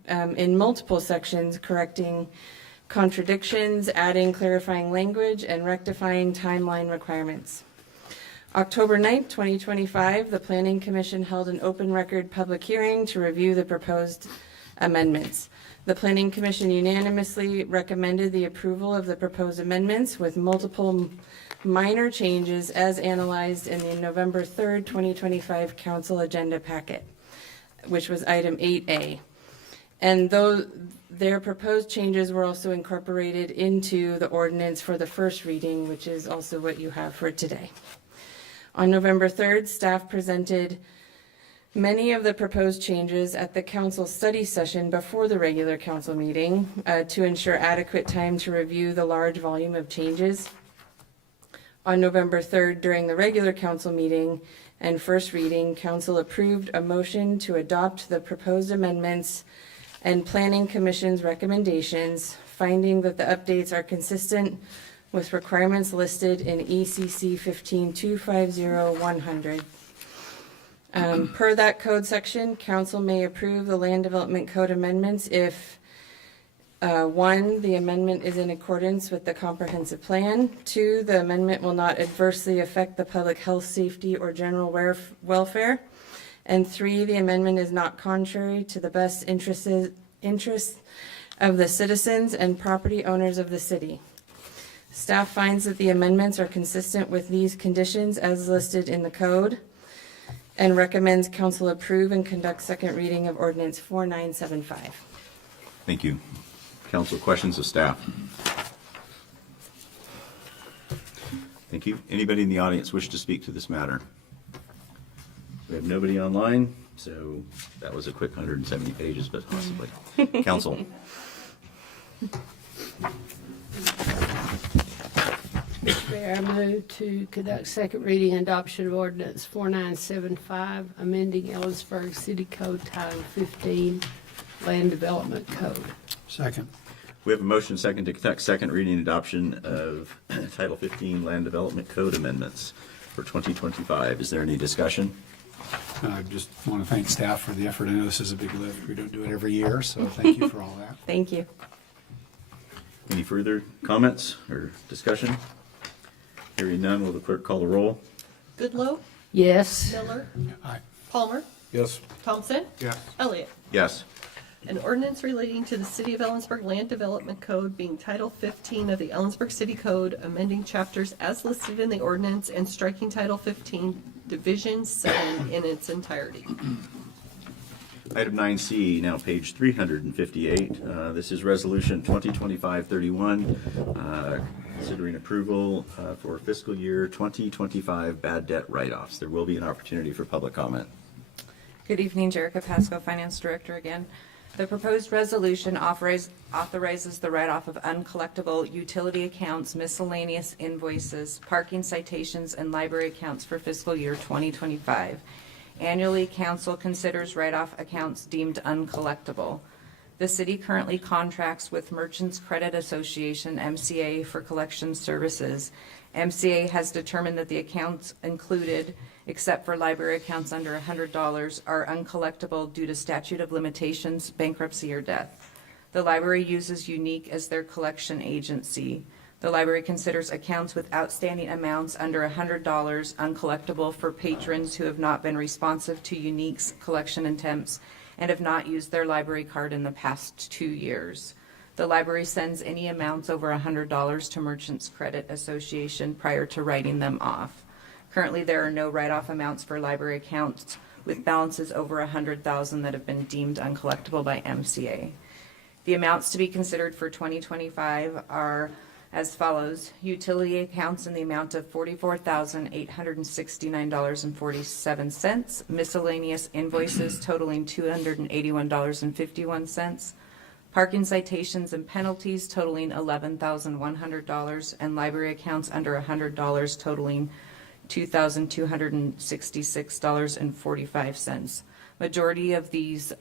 in multiple sections, correcting contradictions, adding clarifying language, and rectifying timeline requirements. October 9th, 2025, the Planning Commission held an open record public hearing to review the proposed amendments. The Planning Commission unanimously recommended the approval of the proposed amendments with multiple minor changes as analyzed in the November 3rd, 2025 Council Agenda Packet, which was item 8A. And though their proposed changes were also incorporated into the ordinance for the first reading, which is also what you have for today. On November 3rd, staff presented many of the proposed changes at the council study session before the regular council meeting to ensure adequate time to review the large volume of changes. On November 3rd, during the regular council meeting and first reading, council approved a motion to adopt the proposed amendments and Planning Commission's recommendations, finding that the updates are consistent with requirements listed in ECC 15250-100. Per that code section, council may approve the land development code amendments if 1, the amendment is in accordance with the comprehensive plan. 2, the amendment will not adversely affect the public health, safety, or general welfare. And 3, the amendment is not contrary to the best interests of the citizens and property owners of the city. Staff finds that the amendments are consistent with these conditions as listed in the code, and recommends council approve and conduct second reading of ordinance 4975. Thank you. Council, questions of staff? Thank you. Anybody in the audience wish to speak to this matter? We have nobody online, so that was a quick 170 pages, but possibly. Council. Mr. Mayor, I move to conduct second reading and adoption of ordinance 4975, amending Ellensburg City Code Title 15, Land Development Code. Second. We have a motion second to conduct second reading and adoption of Title 15 Land Development Code amendments for 2025. Is there any discussion? I just want to thank staff for the effort. I know this is a big lift. We don't do it every year, so thank you for all that. Thank you. Any further comments or discussion? Hearing none, will the clerk call the roll? Goodloe, Yes. Miller, Aye. Palmer, Yes. Thompson, Yes. Elliott. Yes. An ordinance relating to the City of Ellensburg Land Development Code being Title 15 of the Ellensburg City Code, amending chapters as listed in the ordinance and striking Title 15, Division 7 in its entirety. Item 9C, now page 358. This is Resolution 2025-31, considering approval for fiscal year 2025 bad debt write-offs. There will be an opportunity for public comment. Good evening, Jerica Pasco, Finance Director again. The proposed resolution authorizes the write-off of uncollectible utility accounts, miscellaneous invoices, parking citations, and library accounts for fiscal year 2025. Annually, council considers write-off accounts deemed uncollectible. The city currently contracts with Merchants Credit Association, MCA, for collection services. MCA has determined that the accounts included, except for library accounts under $100, are uncollectible due to statute of limitations, bankruptcy, or death. The library uses Unique as their collection agency. The library considers accounts with outstanding amounts under $100 uncollectible for patrons who have not been responsive to Unique's collection attempts and have not used their library card in the past 2 years. The library sends any amounts over $100 to Merchants Credit Association prior to writing them off. Currently, there are no write-off amounts for library accounts with balances over $100,000 that have been deemed uncollectible by MCA. The amounts to be considered for 2025 are as follows: utility accounts in the amount of $44,869.47, miscellaneous invoices totaling $281.51, parking citations and penalties totaling $11,100, and library accounts under $100 totaling $2,266.45. Majority of these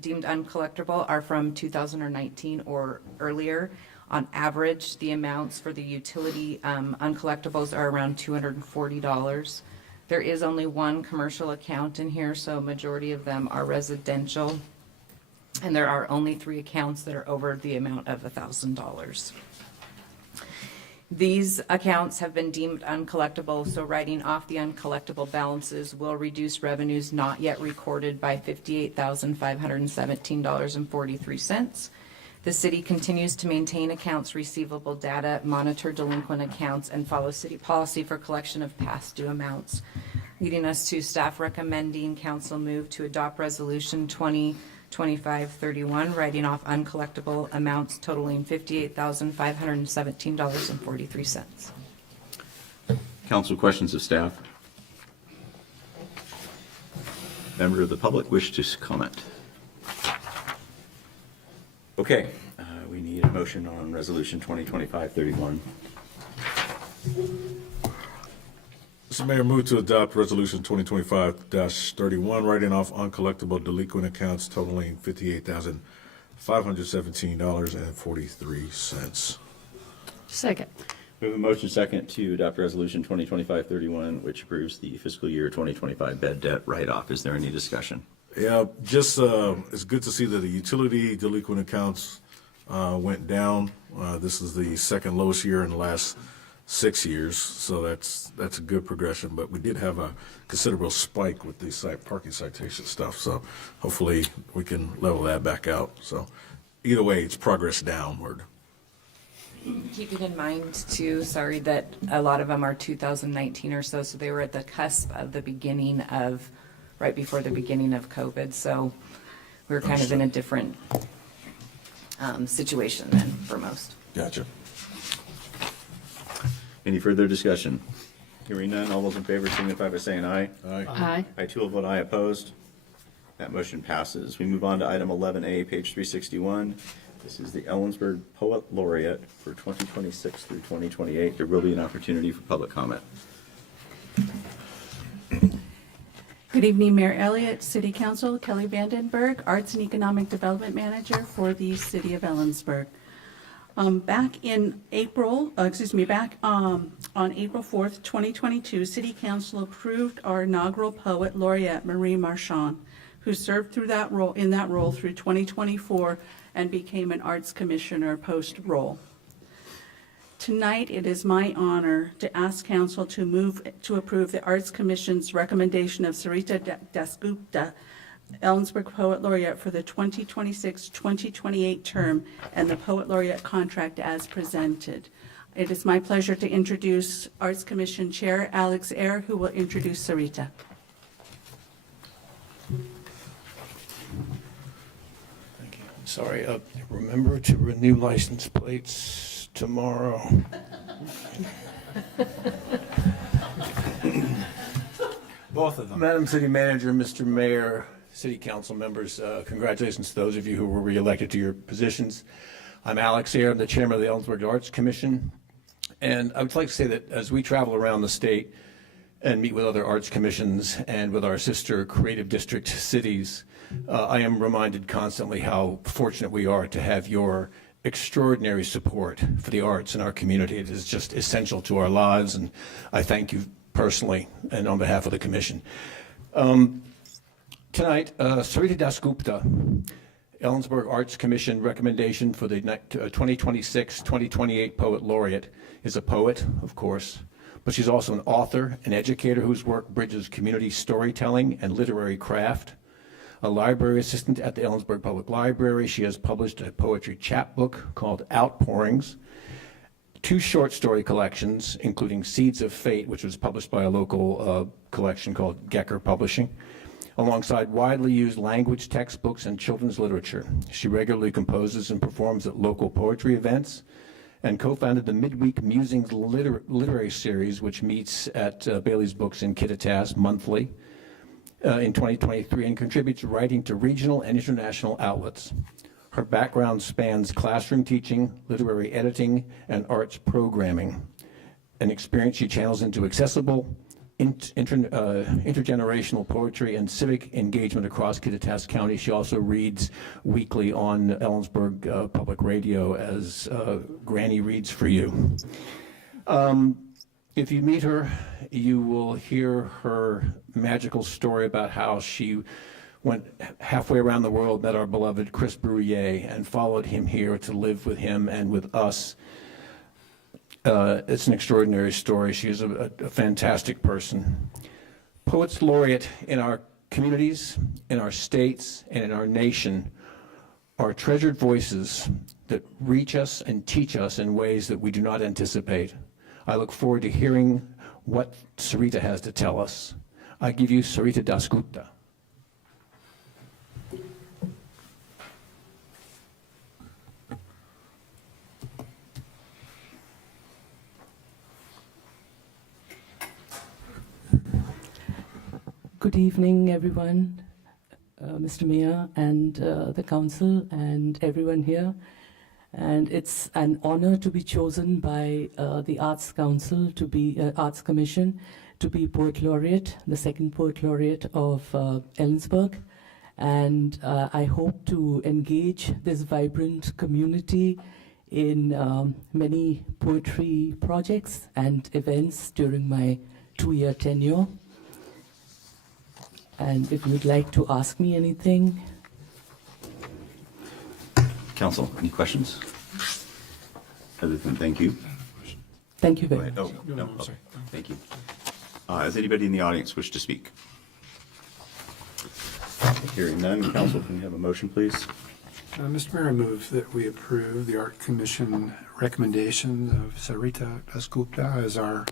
deemed uncollectible are from 2019 or earlier. On average, the amounts for the utility uncollectibles are around $240. There is only one commercial account in here, so a majority of them are residential. And there are only 3 accounts that are over the amount of $1,000. These accounts have been deemed uncollectible, so writing off the uncollectible balances will reduce revenues not yet recorded by $58,517.43. The city continues to maintain accounts receivable data, monitor delinquent accounts, and follow city policy for collection of past due amounts, leading us to staff recommending council move to adopt resolution 2025-31, writing off uncollectible amounts totaling $58,517.43. Council, questions of staff? Member of the public wish to comment? Okay, we need a motion on resolution 2025-31. Mr. Mayor, move to adopt resolution 2025-31, writing off uncollectible delinquent accounts totaling $58,517.43. Second. We have a motion second to adopt resolution 2025-31, which approves the fiscal year 2025 bad debt write-off. Is there any discussion? Yeah, just it's good to see that the utility delinquent accounts went down. This is the second lowest year in the last 6 years, so that's a good progression. But we did have a considerable spike with the parking citation stuff, so hopefully we can level that back out. So either way, it's progress downward. Keeping in mind too, sorry, that a lot of them are 2019 or so, so they were at the cusp of the beginning of, right before the beginning of COVID, so we were kind of in a different situation than for most. Gotcha. Any further discussion? Hearing none, all those in favor signify by saying aye. Aye. Aye. I too will vote aye opposed. That motion passes. We move on to item 11A, page 361. This is the Ellensburg Poet Laureate for 2026 through 2028. There will be an opportunity for public comment. Good evening, Mayor Elliott, City Council, Kelly Vandenberg, Arts and Economic Development Manager for the City of Ellensburg. Back on April 4th, 2022, City Council approved our inaugural Poet Laureate, Marie Marchand, who served in that role through 2024 and became an Arts Commissioner post-role. Tonight, it is my honor to ask Council to move to approve the Arts Commission's recommendation of Sarita Dasgupta, Ellensburg Poet Laureate for the 2026-2028 term, and the Poet Laureate contract as presented. It is my pleasure to introduce Arts Commission Chair Alex Eyre, who will introduce Sarita. Thank you. Sorry, remember to renew license plates tomorrow. Both of them. Madam City Manager, Mr. Mayor, City Council members, congratulations to those of you who were reelected to your positions. I'm Alex Eyre, I'm the Chairman of the Ellensburg Arts Commission. And I would like to say that as we travel around the state and meet with other arts commissions and with our sister creative district cities, I am reminded constantly how fortunate we are to have your extraordinary support for the arts in our community. It is just essential to our lives, and I thank you personally and on behalf of the commission. Tonight, Sarita Dasgupta, Ellensburg Arts Commission recommendation for the 2026-2028 Poet Laureate, is a poet, of course, but she's also an author, an educator whose work bridges community storytelling and literary craft. A library assistant at the Ellensburg Public Library, she has published a poetry chapbook called Outpourings, 2 short story collections, including Seeds of Fate, which was published by a local collection called Gecker Publishing, alongside widely used language textbooks and children's literature. She regularly composes and performs at local poetry events and co-founded the Midweek Musings literary series, which meets at Bailey's Books in Kittitas monthly in 2023 and contributes writing to regional and international outlets. Her background spans classroom teaching, literary editing, and arts programming, an experience she channels into accessible, intergenerational poetry and civic engagement across Kittitas County. She also reads weekly on Ellensburg Public Radio as Granny Reads for You. If you meet her, you will hear her magical story about how she went halfway around the world, met our beloved Chris Bruyere, and followed him here to live with him and with us. It's an extraordinary story. She is a fantastic person. Poets Laureate in our communities, in our states, and in our nation are treasured voices that reach us and teach us in ways that we do not anticipate. I look forward to hearing what Sarita has to tell us. I give you Sarita Dasgupta. Good evening, everyone, Mr. Mayor and the council and everyone here. And it's an honor to be chosen by the Arts Council to be Arts Commission to be Poet Laureate, the second Poet Laureate of Ellensburg. And I hope to engage this vibrant community in many poetry projects and events during my 2-year tenure. And if you'd like to ask me anything. Council, any questions? Other than thank you. Thank you Go very ahead. much. Oh, no, sorry. Thank you. Does anybody in the audience wish to speak? Hearing none, council, can we have a motion, please? Mr. Mayor, I move that we approve the Art Commission recommendation of Sarita Dasgupta as our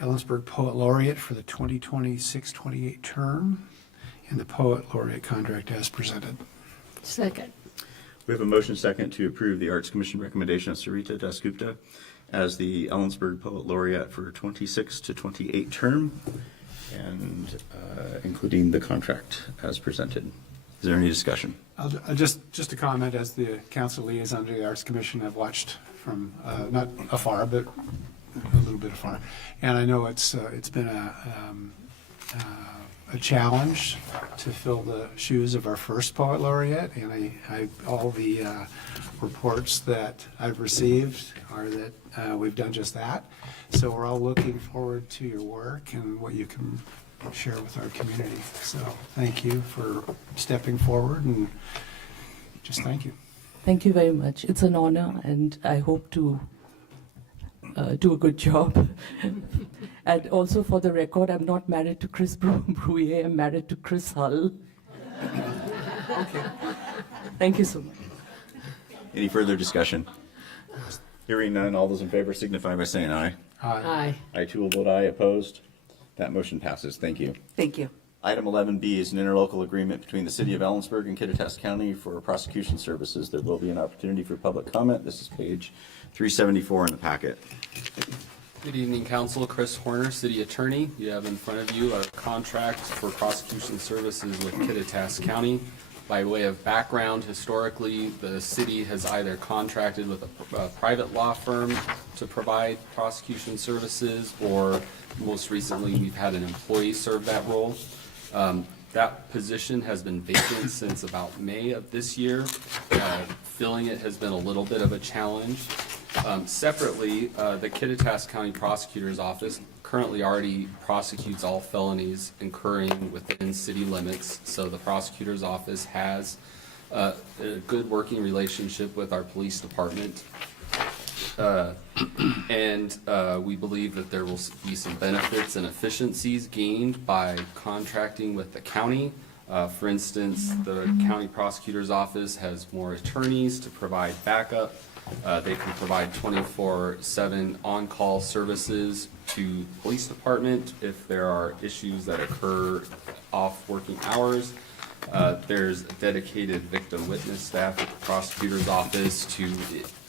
Ellensburg Poet Laureate for the 2026-28 term and the Poet Laureate contract as presented. Second. We have a motion second to approve the Arts Commission recommendation of Sarita Dasgupta as the Ellensburg Poet Laureate for 26 to 28 term, and including the contract as presented. Is there any discussion? I'll just a comment as the council liaison to the Arts Commission. I've watched from not afar, but a little bit afar, and I know it's been a challenge to fill the shoes of our first poet laureate, and all the reports that I've received are that we've done just that. So we're all looking forward to your work and what you can share with our community. So thank you for stepping forward, and just thank you. Thank you very much. It's an honor, and I hope to do a good job. And also, for the record, I'm not married to Chris Brouillet. I'm married to Chris Hull. Okay. Thank you so much. Any further discussion? Hearing none, all those in favor signify by saying aye. Aye. I too will vote aye. Opposed? That motion passes. Thank you. Thank you. Item 11B is an interlocal agreement between the City of Ellensburg and Kittitas County for prosecution services. There will be an opportunity for public comment. This is page 374 in the packet. Good evening, Council. Chris Horner, City Attorney. You have in front of you our contract for prosecution services with Kittitas County. By way of background, historically, the city has either contracted with a private law firm to provide prosecution services, or most recently, we've had an employee serve that role. That position has been vacant since about May of this year. Filling it has been a little bit of a challenge. Separately, the Kittitas County Prosecutor's Office currently already prosecutes all felonies incurring within city limits, so the Prosecutor's Office has a good working relationship with our police department. And we believe that there will be some benefits and efficiencies gained by contracting with the county. For instance, the County Prosecutor's Office has more attorneys to provide backup. They can provide 24/7 on-call services to the police department if there are issues that occur off working hours. There's dedicated victim witness staff at the prosecutor's office to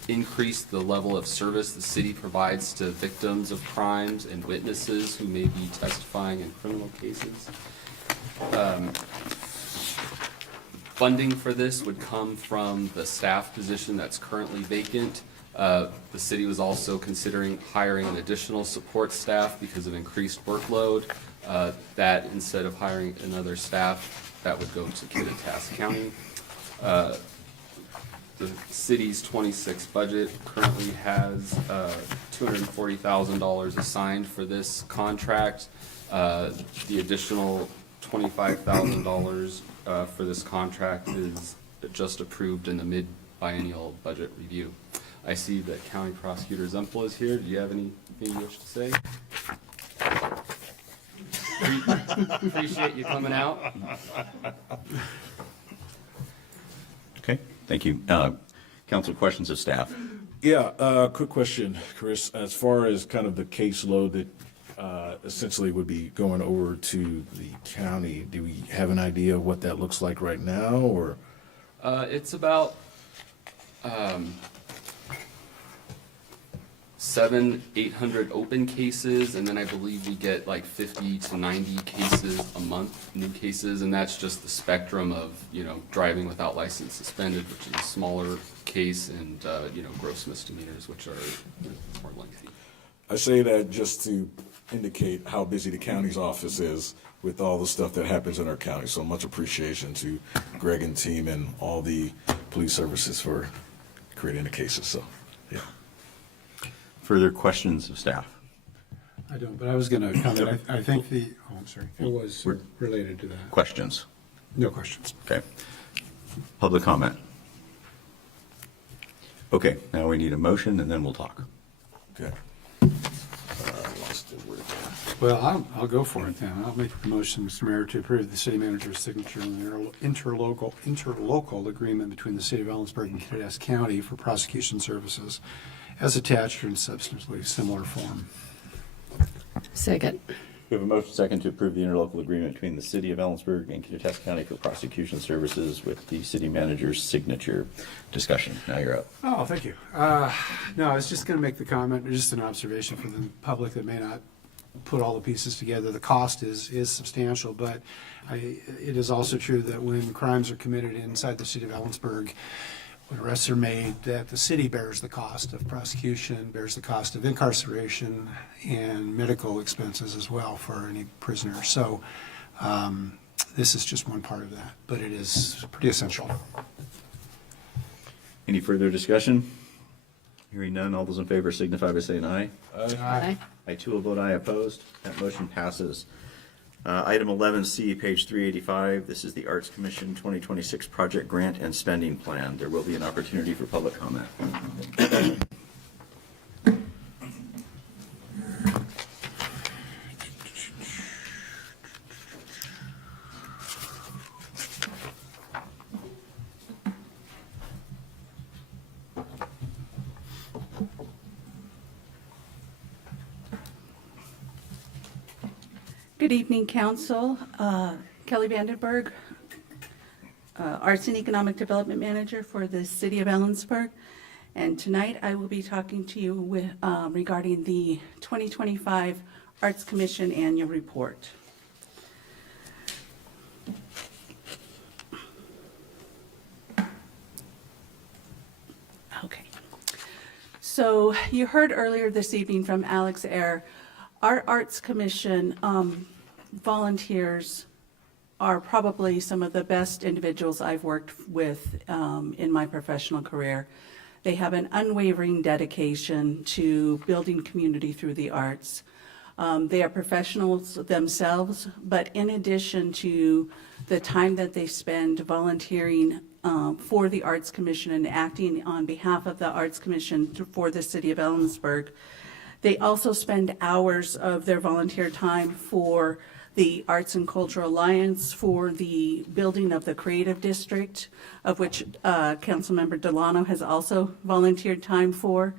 increase the level of service the city provides to victims of crimes and witnesses who may be testifying in criminal cases. Funding for this would come from the staff position that's currently vacant. The city was also considering hiring an additional support staff because of increased workload. That instead of hiring another staff, that would go to Kittitas County. The city's 26 budget currently has $240,000 assigned for this contract. The additional $25,000 for this contract is just approved in the mid-biennial budget review. I see that County Prosecutor Zempel is here. Do you have anything you wish to say? Appreciate you coming out. Okay, thank you. Council, questions of staff? Yeah, quick question, Chris. As far as kind of the caseload that essentially would be going over to the county, do we have an idea of what that looks like right now, or? It's about 700-800 open cases, and then I believe we get like 50 to 90 cases a month, new cases, and that's just the spectrum of, driving without license suspended, which is a smaller case, and, gross misdemeanors, which are more lengthy. I say that just to indicate how busy the county's office is with all the stuff that happens in our county. So much appreciation to Greg and team and all the police services for creating the cases. So, yeah. Further questions of staff? I don't, but I was going to comment. I think I'm sorry. It was related to that. Questions? No questions. Okay. Public comment? Okay, now we need a motion and then we'll talk. Okay. Well, I'll go for it then. I'll make the motion, Mr. Mayor, to approve the city manager's signature on the interlocal agreement between the city of Ellensburg and Kittitas County for prosecution services as attached or in substantially similar form. Second. We have a motion second to approve the interlocal agreement between the City of Ellensburg and Kittitas County for prosecution services with the city manager's signature. Discussion. Now you're up. Oh, thank you. No, I was just going to make the comment, just an observation for the public that may not put all the pieces together. The cost is substantial, but it is also true that when crimes are committed inside the city of Ellensburg, when arrests are made, that the city bears the cost of prosecution, bears the cost of incarceration and medical expenses as well for any prisoner. So this is just one part of that, but it is pretty essential. Any further discussion? Hearing none, all those in favor signify by saying aye. Aye. I too will vote aye. Opposed? That motion passes. Item 11C, page 385. This is the Arts Commission 2026 Project Grant and Spending Plan. There will be an opportunity for public comment. Good evening, Council. Kelly Vandenberg, Arts and Economic Development Manager for the City of Ellensburg. And tonight I will be talking to you regarding the 2025 Arts Commission Annual Report. Okay. So you heard earlier this evening from Alex Eyre. Our Arts Commission volunteers are probably some of the best individuals I've worked with in my professional career. They have an unwavering dedication to building community through the arts. They are professionals themselves, but in addition to the time that they spend volunteering for the Arts Commission and acting on behalf of the Arts Commission for the City of Ellensburg, they also spend hours of their volunteer time for the Arts and Cultural Alliance, for the building of the Creative District, of which Councilmember Delano has also volunteered time for.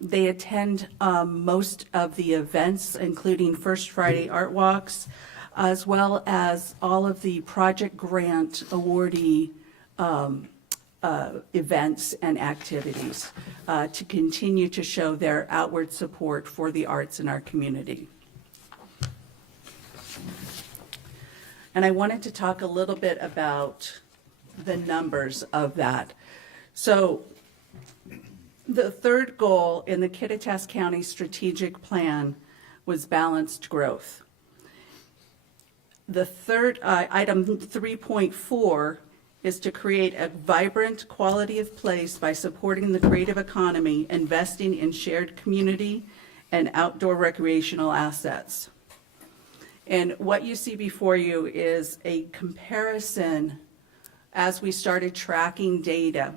They attend most of the events, including First Friday Art Walks, as well as all of the project grant awardee events and activities to continue to show their outward support for the arts in our community. And I wanted to talk a little bit about the numbers of that. So the third goal in the Kittitas County Strategic Plan was balanced growth. The third item 3.4 is to create a vibrant quality of place by supporting the creative economy, investing in shared community and outdoor recreational assets. And what you see before you is a comparison as we started tracking data.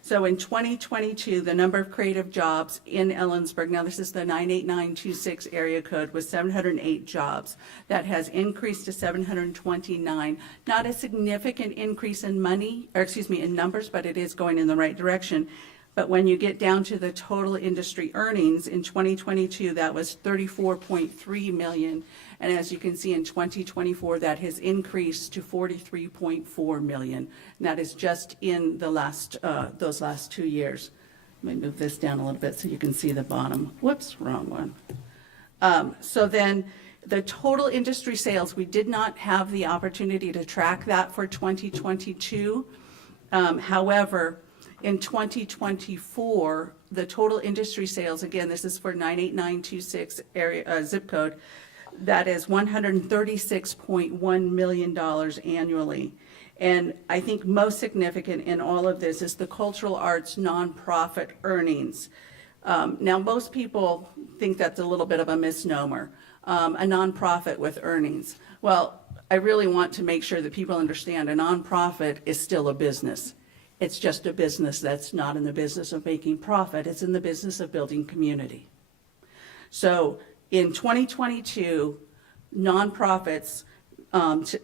So in 2022, the number of creative jobs in Ellensburg, now this is the 98926 area code, was 708 jobs. That has increased to 729. Not a significant increase in in numbers, but it is going in the right direction. But when you get down to the total industry earnings, in 2022, that was 34.3 million. And as you can see in 2024, that has increased to 43.4 million. And that is just in the those last 2 years. Let me move this down a little bit so you can see the bottom. Whoops, wrong one. So then the total industry sales, we did not have the opportunity to track that for 2022. However, in 2024, the total industry sales, again, this is for 98926 area zip code, that is $136.1 million annually. And I think most significant in all of this is the cultural arts nonprofit earnings. Now, most people think that's a little bit of a misnomer, a nonprofit with earnings. Well, I really want to make sure that people understand a nonprofit is still a business. It's just a business that's not in the business of making profit. It's in the business of building community. So in 2022, nonprofits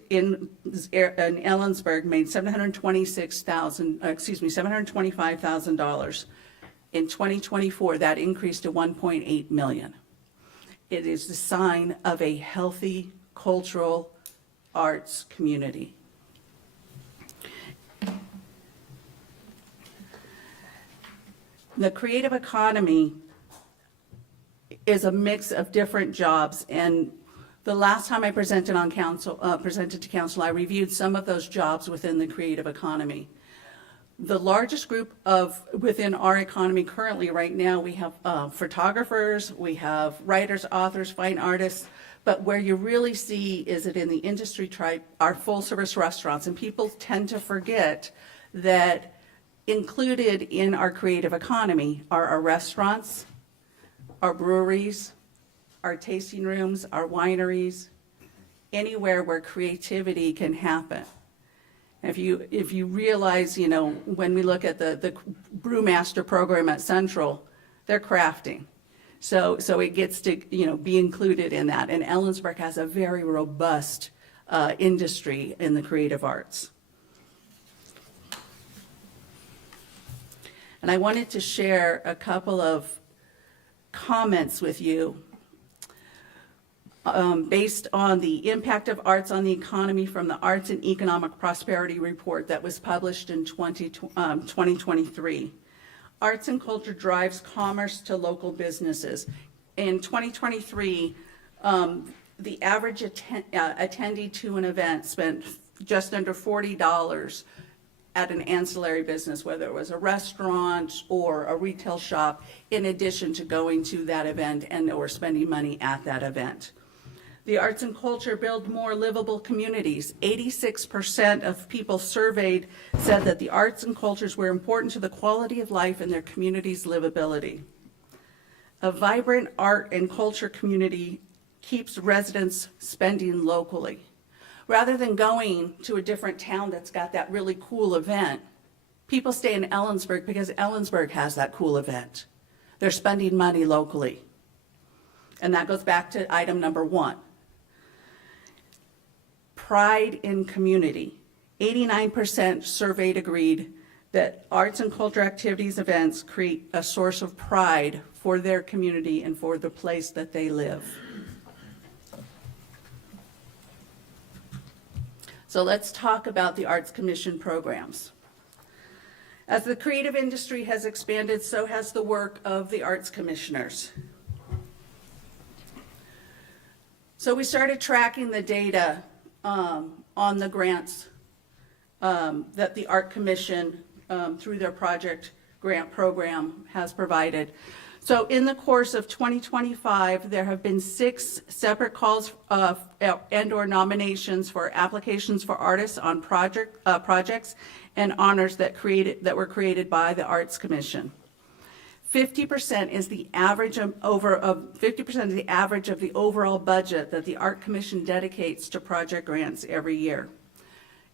in Ellensburg made $725,000. In 2024, that increased to 1.8 million. It is the sign of a healthy cultural arts community. The creative economy is a mix of different jobs, and the last time I presented to council, I reviewed some of those jobs within the creative economy. The largest group within our economy currently, right now, we have photographers, we have writers, authors, fine artists, but where you really see is it in the industry type are full-service restaurants, and people tend to forget that included in our creative economy are our restaurants, our breweries, our tasting rooms, our wineries, anywhere where creativity can happen. If you realize, when we look at the brewmaster program at Central, they're crafting. So it gets to, be included in that. And Ellensburg has a very robust industry in the creative arts. And I wanted to share a couple of comments with you based on the impact of arts on the economy from the Arts and Economic Prosperity Report that was published in 2023. Arts and culture drives commerce to local businesses. In 2023, the average attendee to an event spent just under $40 at an ancillary business, whether it was a restaurant or a retail shop, in addition to going to that event and or spending money at that event. The arts and culture build more livable communities. 86% of people surveyed said that the arts and cultures were important to the quality of life and their community's livability. A vibrant art and culture community keeps residents spending locally. Rather than going to a different town that's got that really cool event, people stay in Ellensburg because Ellensburg has that cool event. They're spending money locally. And that goes back to item number 1. Pride in community. 89% surveyed agreed that arts and culture activities events create a source of pride for their community and for the place that they live. So let's talk about the Arts Commission programs. As the creative industry has expanded, so has the work of the Arts Commissioners. So we started tracking the data on the grants that the Art Commission, through their project grant program, has provided. So in the course of 2025, there have been 6 separate calls and or nominations for applications for artists on projects and honors that were created by the Arts Commission. 50% is the average of 50% of the average of the overall budget that the Art Commission dedicates to project grants every year.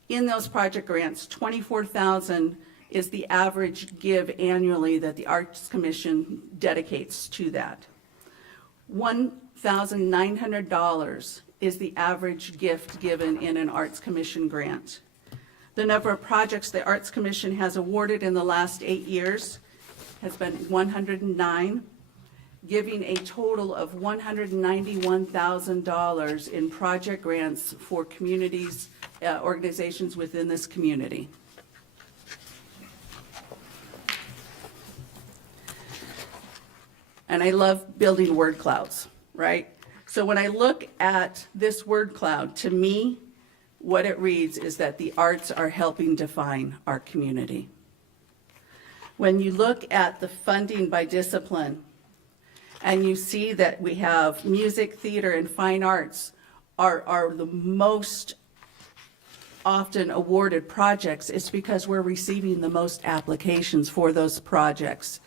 In those project grants, $24,000 is the average give annually that the Arts Commission dedicates to that. $1,900 is the average gift given in an Arts Commission grant. The number of projects the Arts Commission has awarded in the last 8 years has been 109, giving a total of $191,000 in project grants for communities, organizations within this community. And I love building word clouds, right? So when I look at this word cloud, to me, what it reads is that the arts are helping define our community. When you look at the funding by discipline, and you see that we have music, theater, and fine arts are the most often awarded projects, it's because we're receiving the most applications for those projects.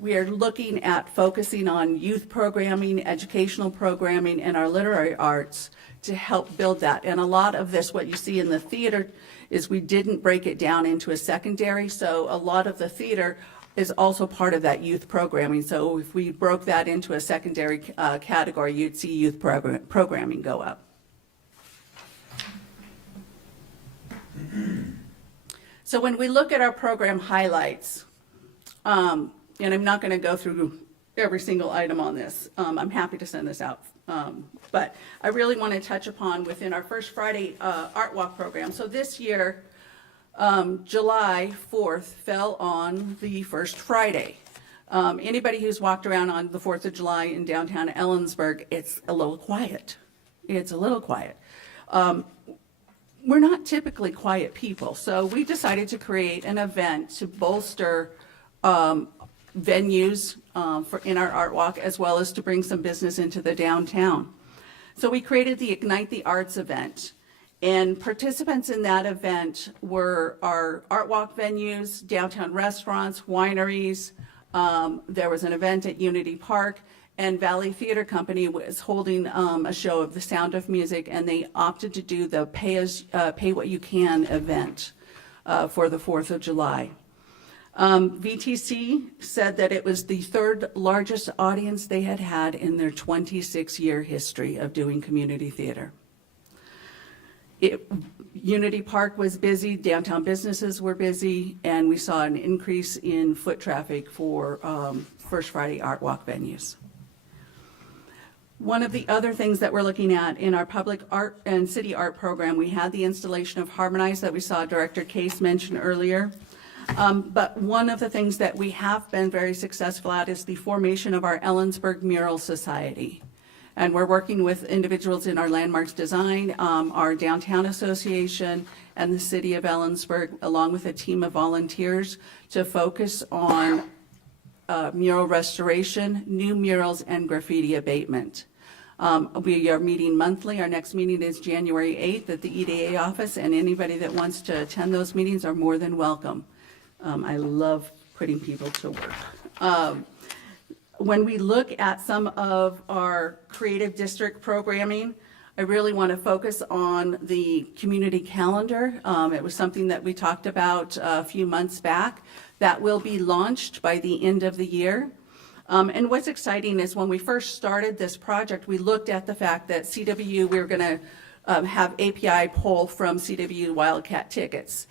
We are looking at focusing on youth programming, educational programming, and our literary arts to help build that. And a lot of this, what you see in the theater, is we didn't break it down into a secondary, so a lot of the theater is also part of that youth programming. So if we broke that into a secondary category, you'd see youth programming go up. So when we look at our program highlights, and I'm not going to go through every single item on this. I'm happy to send this out. But I really want to touch upon within our First Friday Art Walk program. So this year, July 4th fell on the first Friday. Anybody who's walked around on the 4th of July in downtown Ellensburg, it's a little quiet. It's a little quiet. We're not typically quiet people, so we decided to create an event to bolster venues in our art walk, as well as to bring some business into the downtown. So we created the Ignite the Arts event, and participants in that event were our art walk venues, downtown restaurants, wineries. There was an event at Unity Park, and Valley Theater Company was holding a show of The Sound of Music, and they opted to do the pay what you can event for the 4th of July. VTC said that it was the third largest audience they had had in their 26-year history of doing community theater. Unity Park was busy, downtown businesses were busy, and we saw an increase in foot traffic for First Friday Art Walk venues. One of the other things that we're looking at in our public art and city art program, we had the installation of Harmonize that we saw Director Case mention earlier. But one of the things that we have been very successful at is the formation of our Ellensburg Mural Society. And we're working with individuals in our Landmarks Design, our Downtown Association, and the City of Ellensburg, along with a team of volunteers, to focus on mural restoration, new murals, and graffiti abatement. We are meeting monthly. Our next meeting is January 8th at the EDA office, and anybody that wants to attend those meetings are more than welcome. I love putting people to work. When we look at some of our creative district programming, I really want to focus on the community calendar. It was something that we talked about a few months back. That will be launched by the end of the year. And what's exciting is when we first started this project, we looked at the fact that CW, we were going to have API pull from CW Wildcat tickets.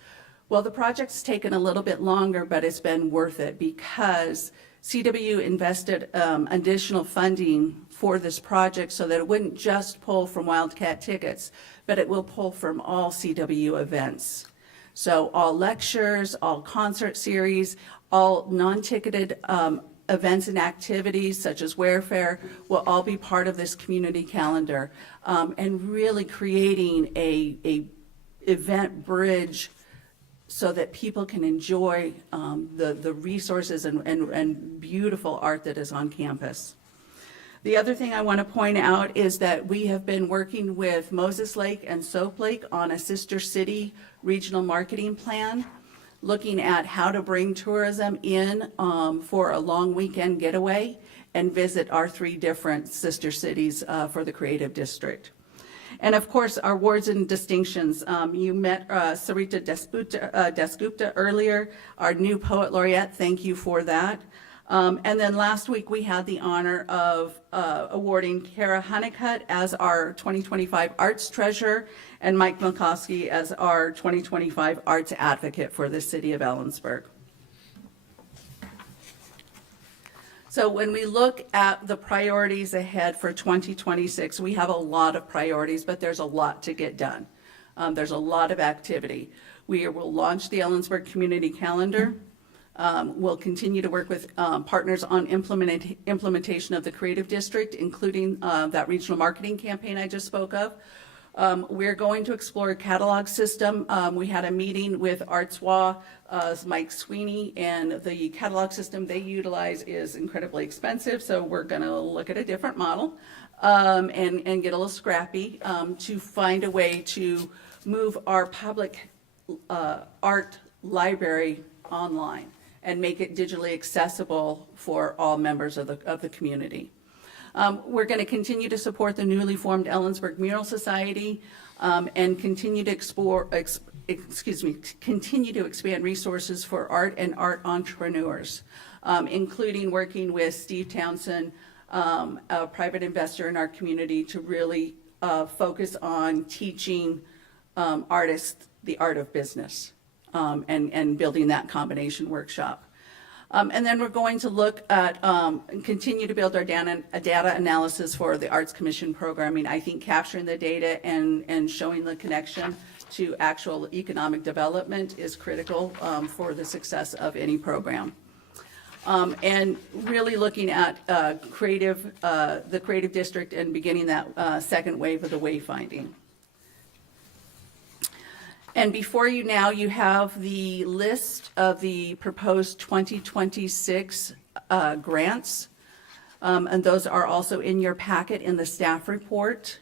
Well, the project's taken a little bit longer, but it's been worth it because CW invested additional funding for this project so that it wouldn't just pull from Wildcat tickets, but it will pull from all CW events. So all lectures, all concert series, all non-ticketed events and activities such as Wayfair will all be part of this community calendar, and really creating a event bridge so that people can enjoy the resources and beautiful art that is on campus. The other thing I want to point out is that we have been working with Moses Lake and Soap Lake on a sister city regional marketing plan, looking at how to bring tourism in for a long weekend getaway and visit our 3 different sister cities for the Creative District. And of course, our awards and distinctions. You met Sarita Dasgupta earlier, our new Poet Laureate. Thank you for that. And then last week, we had the honor of awarding Kara Honeycutt as our 2025 Arts Treasurer and Mike Milkowski as our 2025 Arts Advocate for the City of Ellensburg. So when we look at the priorities ahead for 2026, we have a lot of priorities, but there's a lot to get done. There's a lot of activity. We will launch the Ellensburg Community Calendar. We'll continue to work with partners on implementation of the Creative District, including that regional marketing campaign I just spoke of. We're going to explore a catalog system. We had a meeting with ArtsWA, Mike Sweeney, and the catalog system they utilize is incredibly expensive, so we're going to look at a different model and get a little scrappy to find a way to move our public art library online and make it digitally accessible for all members of the community. We're going to continue to support the newly formed Ellensburg Mural Society and continue to continue to expand resources for art and art entrepreneurs, including working with Steve Townsend, a private investor in our community, to really focus on teaching artists the art of business and building that combination workshop. And then we're going to look at, and continue to build our data analysis for the Arts Commission programming. I think capturing the data and showing the connection to actual economic development is critical for the success of any program. And really looking at the creative district and beginning that second wave of the wayfinding. And before you now, you have the list of the proposed 2026 grants. And those are also in your packet in the staff report.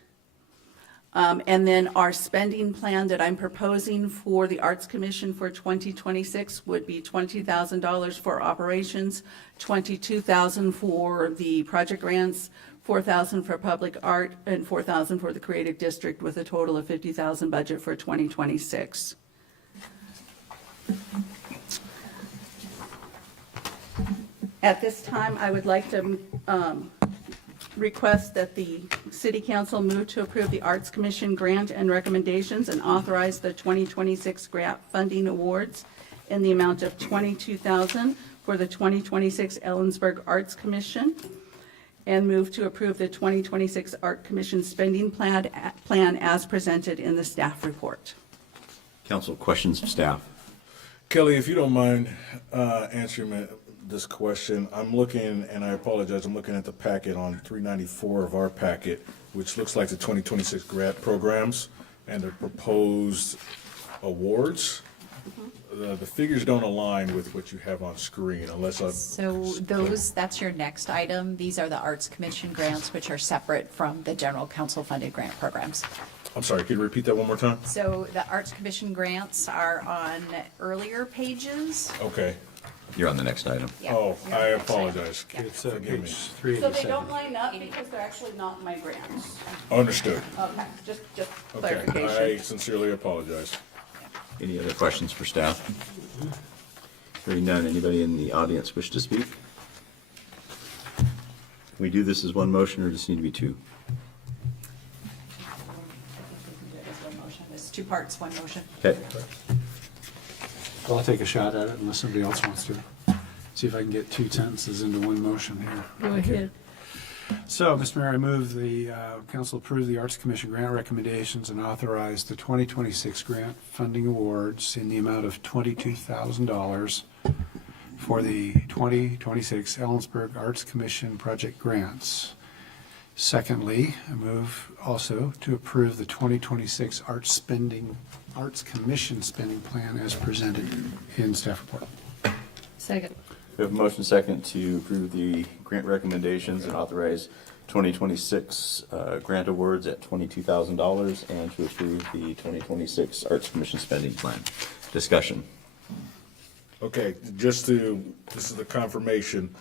And then our spending plan that I'm proposing for the Arts Commission for 2026 would be $20,000 for operations, $22,000 for the project grants, $4,000 for public art, and $4,000 for the creative district, with a total of $50,000 budget for 2026. At this time, I would like to request that the City Council move to approve the Arts Commission grant and recommendations and authorize the 2026 grant funding awards in the amount of $22,000 for the 2026 Ellensburg Arts Commission, and move to approve the 2026 Art Commission spending plan as presented in the staff report. Council, questions of staff? Kelly, if you don't mind answering this question, I'm looking, and I apologize, I'm looking at the packet on 394 of our packet, which looks like the 2026 grant programs and the proposed awards. The figures don't align with what you have on screen unless I... So that's your next item. These are the Arts Commission grants, which are separate from the general council funded grant programs. I'm sorry, can you repeat that one more time? So the Arts Commission grants are on earlier pages. Okay. You're on the next item. Yeah, Oh, you're on I the next item. apologize. Yeah. It's Forgive me. page So 387. they don't line up because they're actually not my grants. Understood. Okay, just Okay, clarification. I sincerely apologize. Any other questions for staff? Hearing none, anybody in the audience wish to speak? Can we do this as one motion, or does it need to be two? It's two parts, one motion. Okay. Well, I'll take a shot at it unless somebody else wants to. See if I can get two sentences into one motion here. Go ahead. So, Mr. Mayor, I move the council approve the Arts Commission grant recommendations and authorize the 2026 grant funding awards in the amount of $22,000 for the 2026 Ellensburg Arts Commission project grants. Secondly, I move also to approve the 2026 Arts Commission spending plan as presented in staff report. Second. We have a motion second to approve the grant recommendations and authorize 2026 grant awards at $22,000 and to approve the 2026 Arts Commission spending plan. Discussion. Okay, this is the confirmation.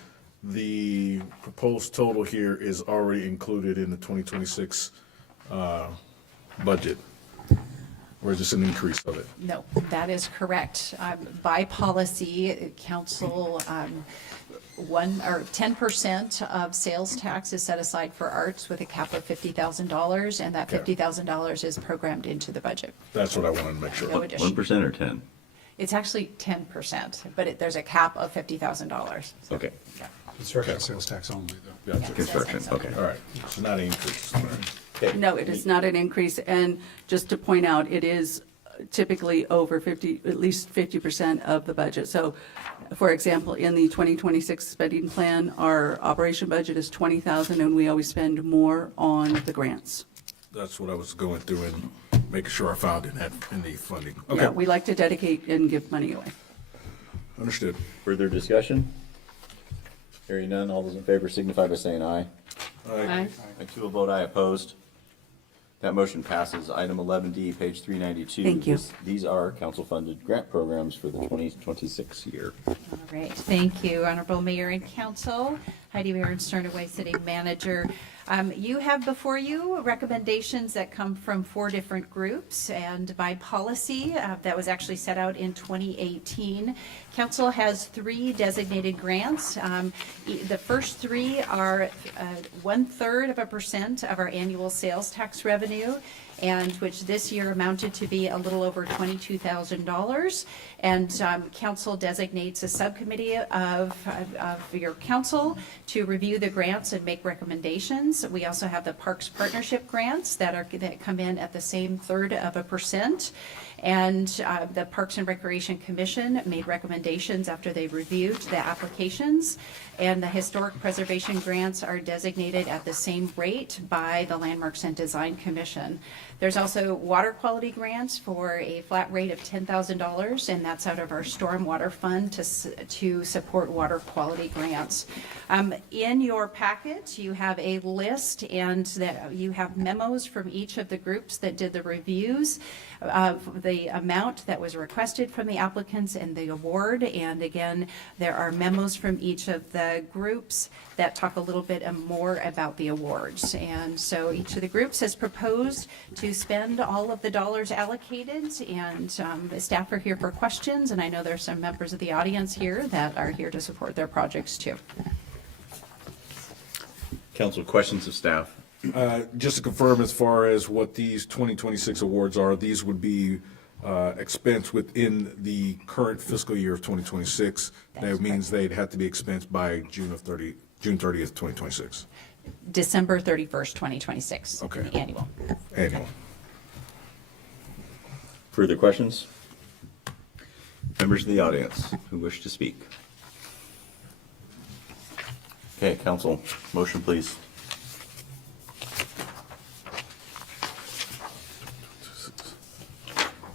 The proposed total here is already included in the 2026 budget. Or is this an increase of it? No, that is correct. By policy, council, 10% of sales tax is set aside for arts with a cap of $50,000, and that Okay. $50,000 is programmed into the budget. That's what I wanted to make sure. No addition. 1% or 10? It's actually 10%, but there's a cap of $50,000. Okay. Yeah. Construction sales tax only, though. Gotcha. Construction, okay. All right, it's not an increase. All right. Okay. No, it is not an increase, and just to point out, it is typically over 50, at least 50% of the budget. So, for example, in the 2026 spending plan, our operation budget is $20,000, and we always spend more on the grants. That's what I was going through and making sure I found in the funding. Yeah, Okay, we like to dedicate and give money away. understood. Further discussion? Hearing none, all those in favor signify by saying aye. Aye. I too will vote aye. Opposed? That motion passes. Item 11D, page 392. Thank you. These are council-funded grant programs for the 2026 year. All right, thank you, Honorable Mayor and Council. Heidi Barron, Sternaway City Manager. You have before you recommendations that come from 4 different groups, and by policy, that was actually set out in 2018. Council has 3 designated grants. The first 3 are 1/3% of our annual sales tax revenue, and which this year amounted to be a little over $22,000. And council designates a subcommittee of your council to review the grants and make recommendations. We also have the Parks Partnership grants that come in at the same 0.33%. And the Parks and Recreation Commission made recommendations after they reviewed the applications. And the Historic Preservation grants are designated at the same rate by the Landmarks and Design Commission. There's also water quality grants for a flat rate of $10,000, and that's out of our stormwater fund to support water quality grants. In your packet, you have a list, and that you have memos from each of the groups that did the reviews of the amount that was requested from the applicants and the award. And again, there are memos from each of the groups that talk a little bit more about the awards. And so each of the groups has proposed to spend all of the dollars allocated, and the staff are here for questions, and I know there's some members of the audience here that are here to support their projects too. Council, questions of staff? Just to confirm, as far as what these 2026 awards are, these would be expensed within the current fiscal year of 2026. That means they'd have to be expensed by June 30th, 2026. December 31st, 2026. Okay. The annual. Annual. Further questions? Members of the audience who wish to speak? Okay, council, motion please.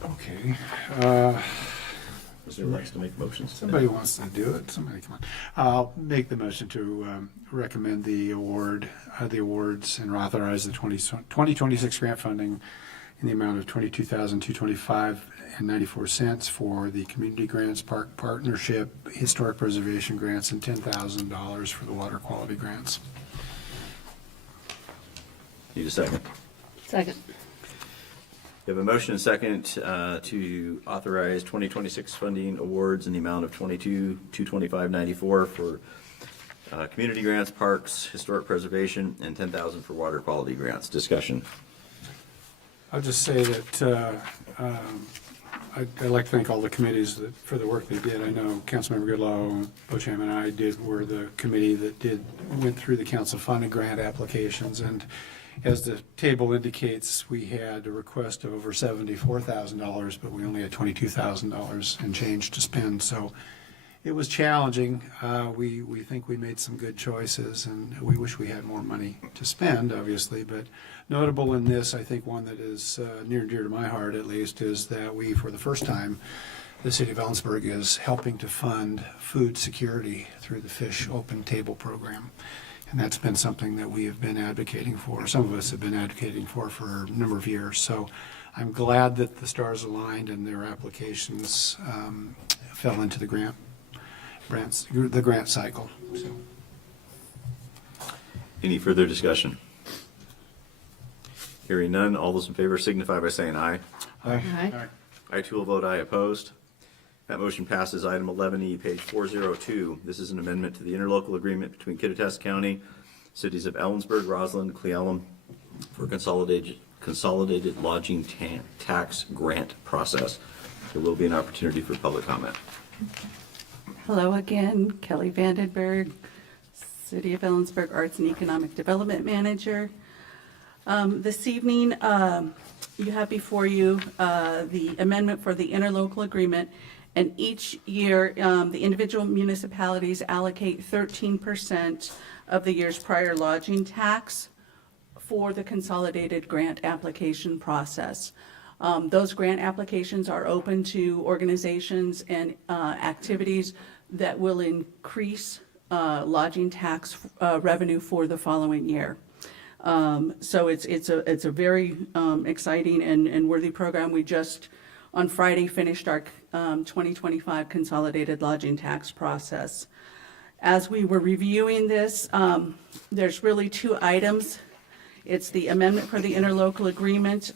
Okay. Is there likes to make motions? Somebody wants to do it. Somebody, come on. I'll make the motion to recommend the awards and authorize the 2026 grant funding in the amount of $22,225.94 for the community grants, park partnership, historic preservation grants, and $10,000 for the water quality grants. Need a second? Second. We have a motion and second to authorize 2026 funding awards in the amount of $22,225.94 for community grants, parks, historic preservation, and $10,000 for water quality grants. Discussion. I'll just say that I'd like to thank all the committees for the work they did. I know Councilmember Goodlow, Bocham, and I were the committee that went through the council funded grant applications, and as the table indicates, we had a request of over $74,000, but we only had $22,000 and change to spend. So it was challenging. We think we made some good choices, and we wish we had more money to spend, obviously. But notable in this, I think one that is near and dear to my heart, at least, is that we, for the first time, the city of Ellensburg is helping to fund food security through the Fish Open Table program. And that's been something that we have been advocating for. Some of us have been advocating for a number of years. So I'm glad that the stars aligned and their applications fell into the grant cycle. So. Any further discussion? Hearing none, all those in favor signify by saying aye. Aye. Aye. I too will vote aye. Opposed? That motion passes. Item 11E, page 402. This is an amendment to the interlocal agreement between Kittitas County, cities of Ellensburg, Roslyn, Cle Elum for consolidated lodging tax grant process. There will be an opportunity for public comment. Hello again, Kelly Vandenberg, City of Ellensburg Arts and Economic Development Manager. This evening, you have before you the amendment for the interlocal agreement, and each year the individual municipalities allocate 13% of the year's prior lodging tax for the consolidated grant application process. Those grant applications are open to organizations and activities that will increase lodging tax revenue for the following year. So it's a very exciting and worthy program. We just on Friday finished our 2025 consolidated lodging tax process. As we were reviewing this, there's really two items. It's the amendment for the interlocal agreement.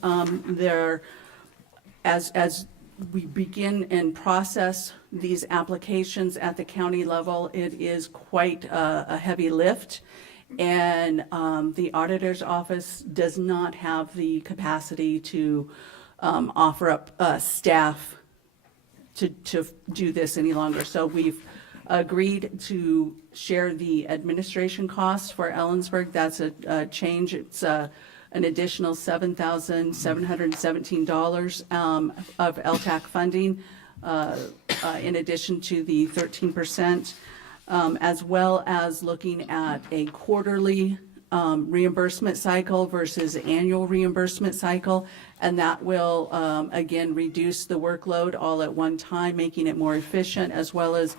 As we begin and process these applications at the county level, it is quite a heavy lift. And the auditor's office does not have the capacity to offer up staff to do this any longer. So we've agreed to share the administration costs for Ellensburg. That's a change. It's an additional $7,717 of LTAC funding, in addition to the 13%, as well as looking at a quarterly reimbursement cycle versus annual reimbursement cycle. And that will, again, reduce the workload all at one time, making it more efficient, as well as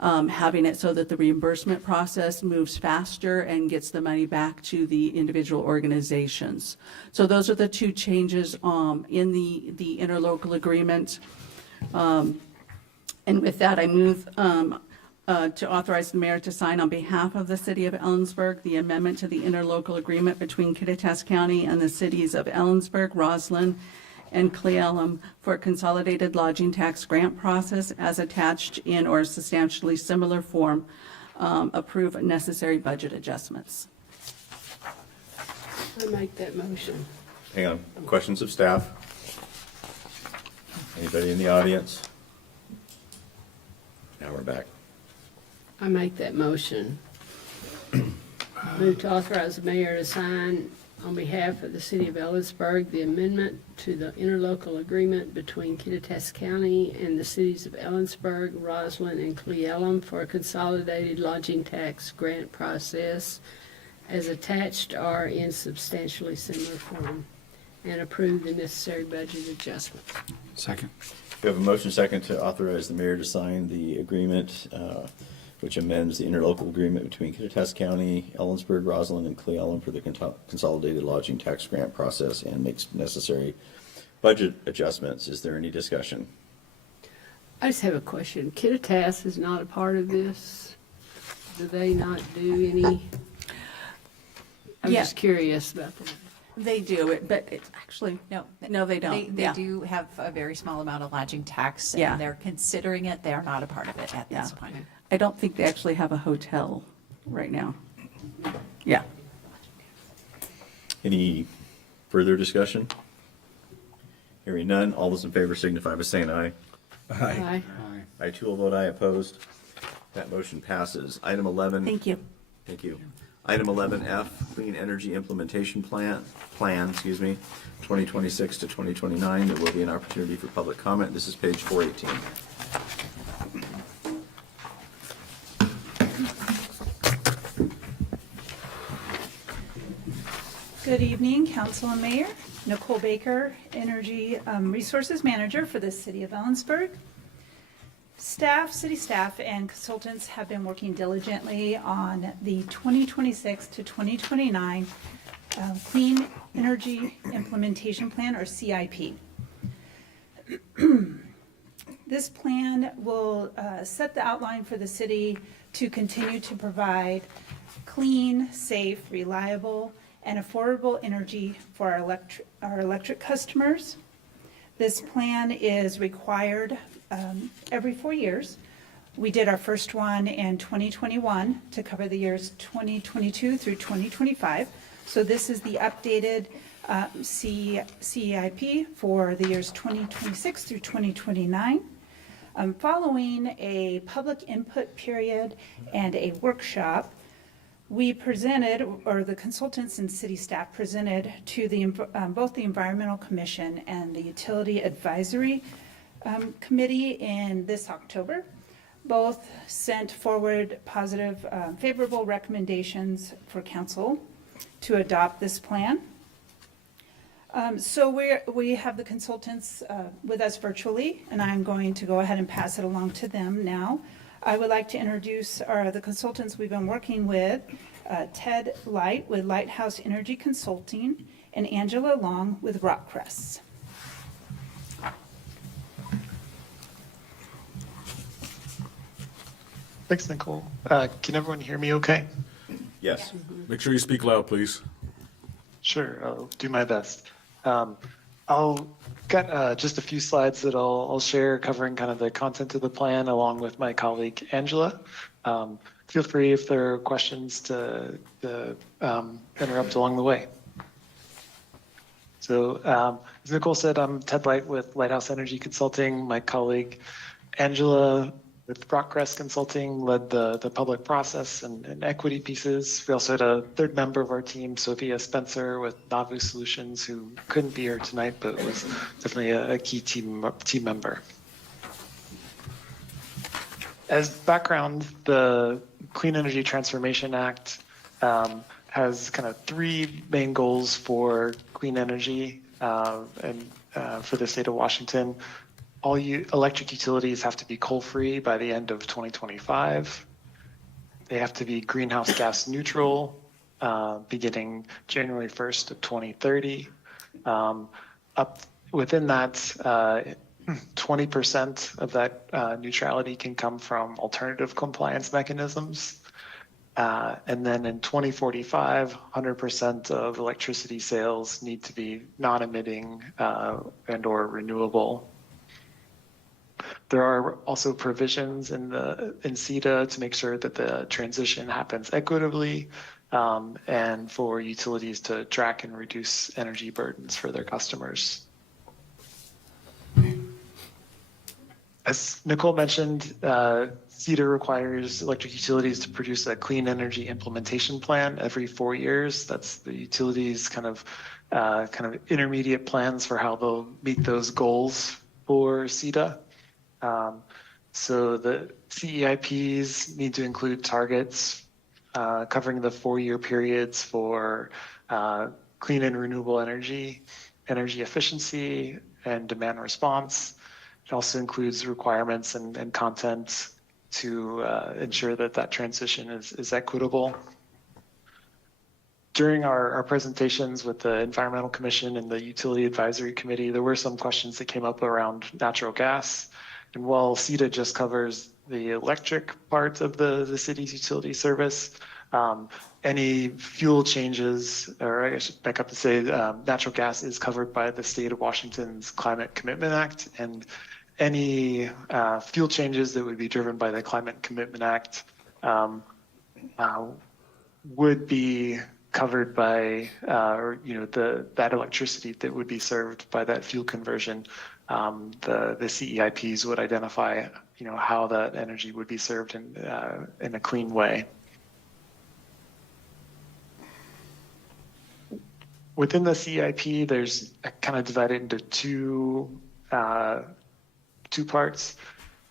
having it so that the reimbursement process moves faster and gets the money back to the individual organizations. So those are the two changes in the interlocal agreement. And with that, I move to authorize the mayor to sign on behalf of the city of Ellensburg the amendment to the interlocal agreement between Kittitas County and the cities of Ellensburg, Roslyn, and Cle Elum for a consolidated lodging tax grant process as attached in or substantially similar form. Approve necessary budget adjustments. I make that motion. Hang on, questions of staff? Anybody in the audience? Now we're back. I make that motion. Move to authorize the mayor to sign on behalf of the city of Ellensburg the amendment to the interlocal agreement between Kittitas County and the cities of Ellensburg, Roslyn, and Cle Elum for a consolidated lodging tax grant process as attached or in substantially similar form, and approve the necessary budget adjustments. Second. We have a motion second to authorize the mayor to sign the agreement, which amends the interlocal agreement between Kittitas County, Ellensburg, Roslyn, and Cle Elum for the consolidated lodging tax grant process and makes necessary budget adjustments. Is there any discussion? I just have a question. Kittitas is not a part of this? Do they not do any? I'm Yeah. just curious about that. They do it, but it's actually, no, they don't. They Yeah. do have a very small amount of lodging tax, Yeah. and they're considering it. They are not a part of it at this Yeah. point. I don't think they actually have a hotel right now. Yeah. Any further discussion? Hearing none, all those in favor signify by saying aye. Aye. I too will vote aye, opposed. That motion passes. Item 11. Thank you. Thank you. Item 11F, Clean Energy Implementation Plan, 2026 to 2029. There will be an opportunity for public comment. This is page 418. Good evening, Council and Mayor. Nicole Baker, Energy Resources Manager for the City of Ellensburg. City staff, and consultants have been working diligently on the 2026 to 2029 Clean Energy Implementation Plan, or CIP. This plan will set the outline for the city to continue to provide clean, safe, reliable, and affordable energy for our electric customers. This plan is required every 4 years. We did our first one in 2021 to cover the years 2022 through 2025. So this is the updated CIP for the years 2026 through 2029. Following a public input period and a workshop, we presented, or the consultants and city staff presented to both the Environmental Commission and the Utility Advisory Committee in this October. Both sent forward positive, favorable recommendations for council to adopt this plan. So we have the consultants with us virtually, and I'm going to go ahead and pass it along to them now. I would like to introduce the consultants we've been working with, Ted Light with Lighthouse Energy Consulting, and Angela Long with Rockcrest. Thanks, Nicole. Can everyone hear me okay? Yes. Make sure you speak loud, please. Sure, I'll do my best. I'll got just a few slides that I'll share covering kind of the content of the plan along with my colleague Angela. feel free if there are questions to interrupt along the way. So as Nicole said, I'm Ted Light with Lighthouse Energy Consulting. My colleague Angela with Brockcrest Consulting led the public process and equity pieces. We also had a third member of our team, Sophia Spencer with Navu Solutions, who couldn't be here tonight, but was definitely a key team member. As background, the Clean Energy Transformation Act has kind of three main goals for clean energy and for the state of Washington. All electric utilities have to be coal-free by the end of 2025. They have to be greenhouse gas neutral beginning January 1st of 2030. Up within that, 20% of that neutrality can come from alternative compliance mechanisms. And then in 2045, 100% of electricity sales need to be non-emitting and or renewable. There are also provisions in CETA to make sure that the transition happens equitably and for utilities to track and reduce energy burdens for their customers. As Nicole mentioned, CETA requires electric utilities to produce a clean energy implementation plan every 4 years. That's the utilities' kind of intermediate plans for how they'll meet those goals for CETA. So the CEIPs need to include targets covering the 4-year periods for clean and renewable energy, energy efficiency, and demand response. It also includes requirements and content to ensure that that transition is equitable. During our presentations with the Environmental Commission and the Utility Advisory Committee, there were some questions that came up around natural gas. And while CETA just covers the electric part of the city's utility service, any fuel changes, or I should back up to say natural gas is covered by the state of Washington's Climate Commitment Act, and any fuel changes that would be driven by the Climate Commitment Act would be covered by, that electricity that would be served by that fuel conversion. The CEIPs would identify, how that energy would be served in a clean way. Within the CEIP, there's kind of divided into two parts.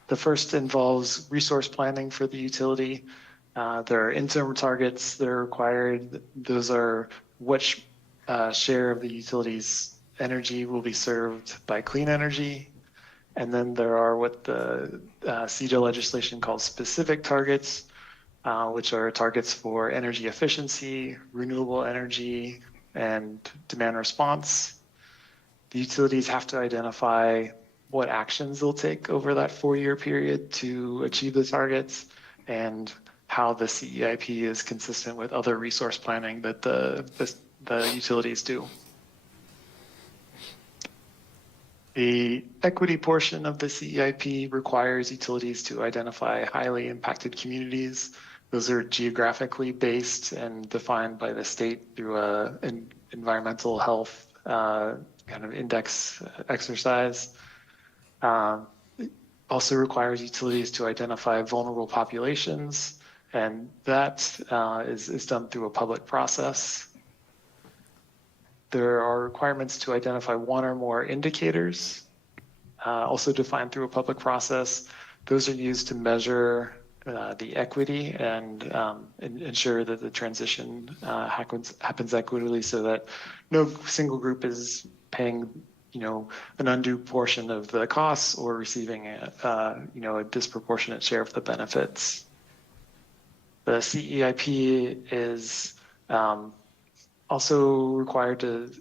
The first involves resource planning for the utility. There are interim targets that are required. Those are which share of the utility's energy will be served by clean energy. And then there are what the CETA legislation calls specific targets, which are targets for energy efficiency, renewable energy, and demand response. The utilities have to identify what actions they'll take over that 4-year period to achieve the targets and how the CEIP is consistent with other resource planning that the utilities do. The equity portion of the CEIP requires utilities to identify highly impacted communities. Those are geographically based and defined by the state through an environmental health kind of index exercise. It also requires utilities to identify vulnerable populations, and that is done through a public process. There are requirements to identify one or more indicators, also defined through a public process. Those are used to measure the equity and ensure that the transition happens equitably so that no single group is paying an undue portion of the costs or receiving a disproportionate share of the benefits. The CEIP is also required to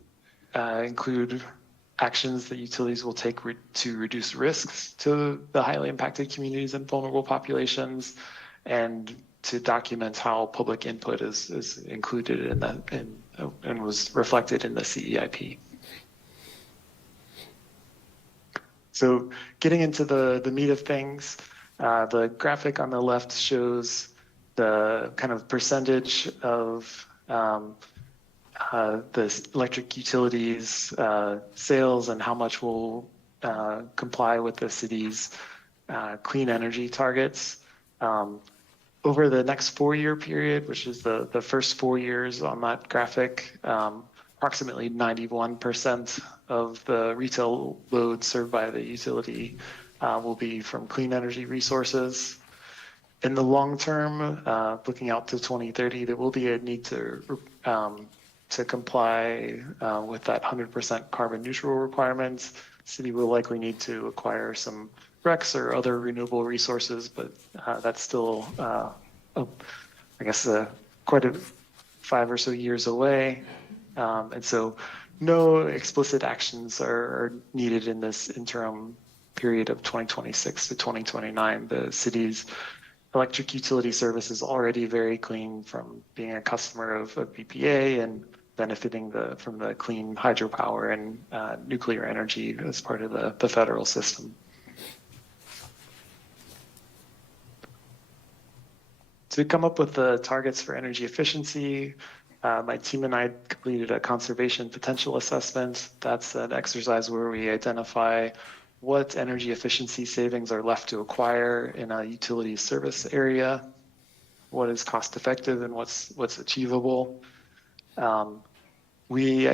include actions that utilities will take to reduce risks to the highly impacted communities and vulnerable populations, and to document how public input is included in that and was reflected in the CEIP. So getting into the meat of things, the graphic on the left shows the kind of percentage of the electric utilities sales and how much will comply with the city's clean energy targets. Over the next 4-year period, which is the first 4 years on that graphic, approximately 91% of the retail load served by the utility will be from clean energy resources. In the long term, looking out to 2030, there will be a need to comply with that 100% carbon neutral requirements. The city will likely need to acquire some RECs or other renewable resources, but that's still, I guess, quite a 5 or so years away. And so no explicit actions are needed in this interim period of 2026 to 2029. The city's electric utility service is already very clean from being a customer of BPA and benefiting from the clean hydropower and nuclear energy as part of the federal system. To come up with the targets for energy efficiency, my team and I completed a conservation potential assessment. That's an exercise where we identify what energy efficiency savings are left to acquire in a utility service area, what is cost effective and what's achievable. We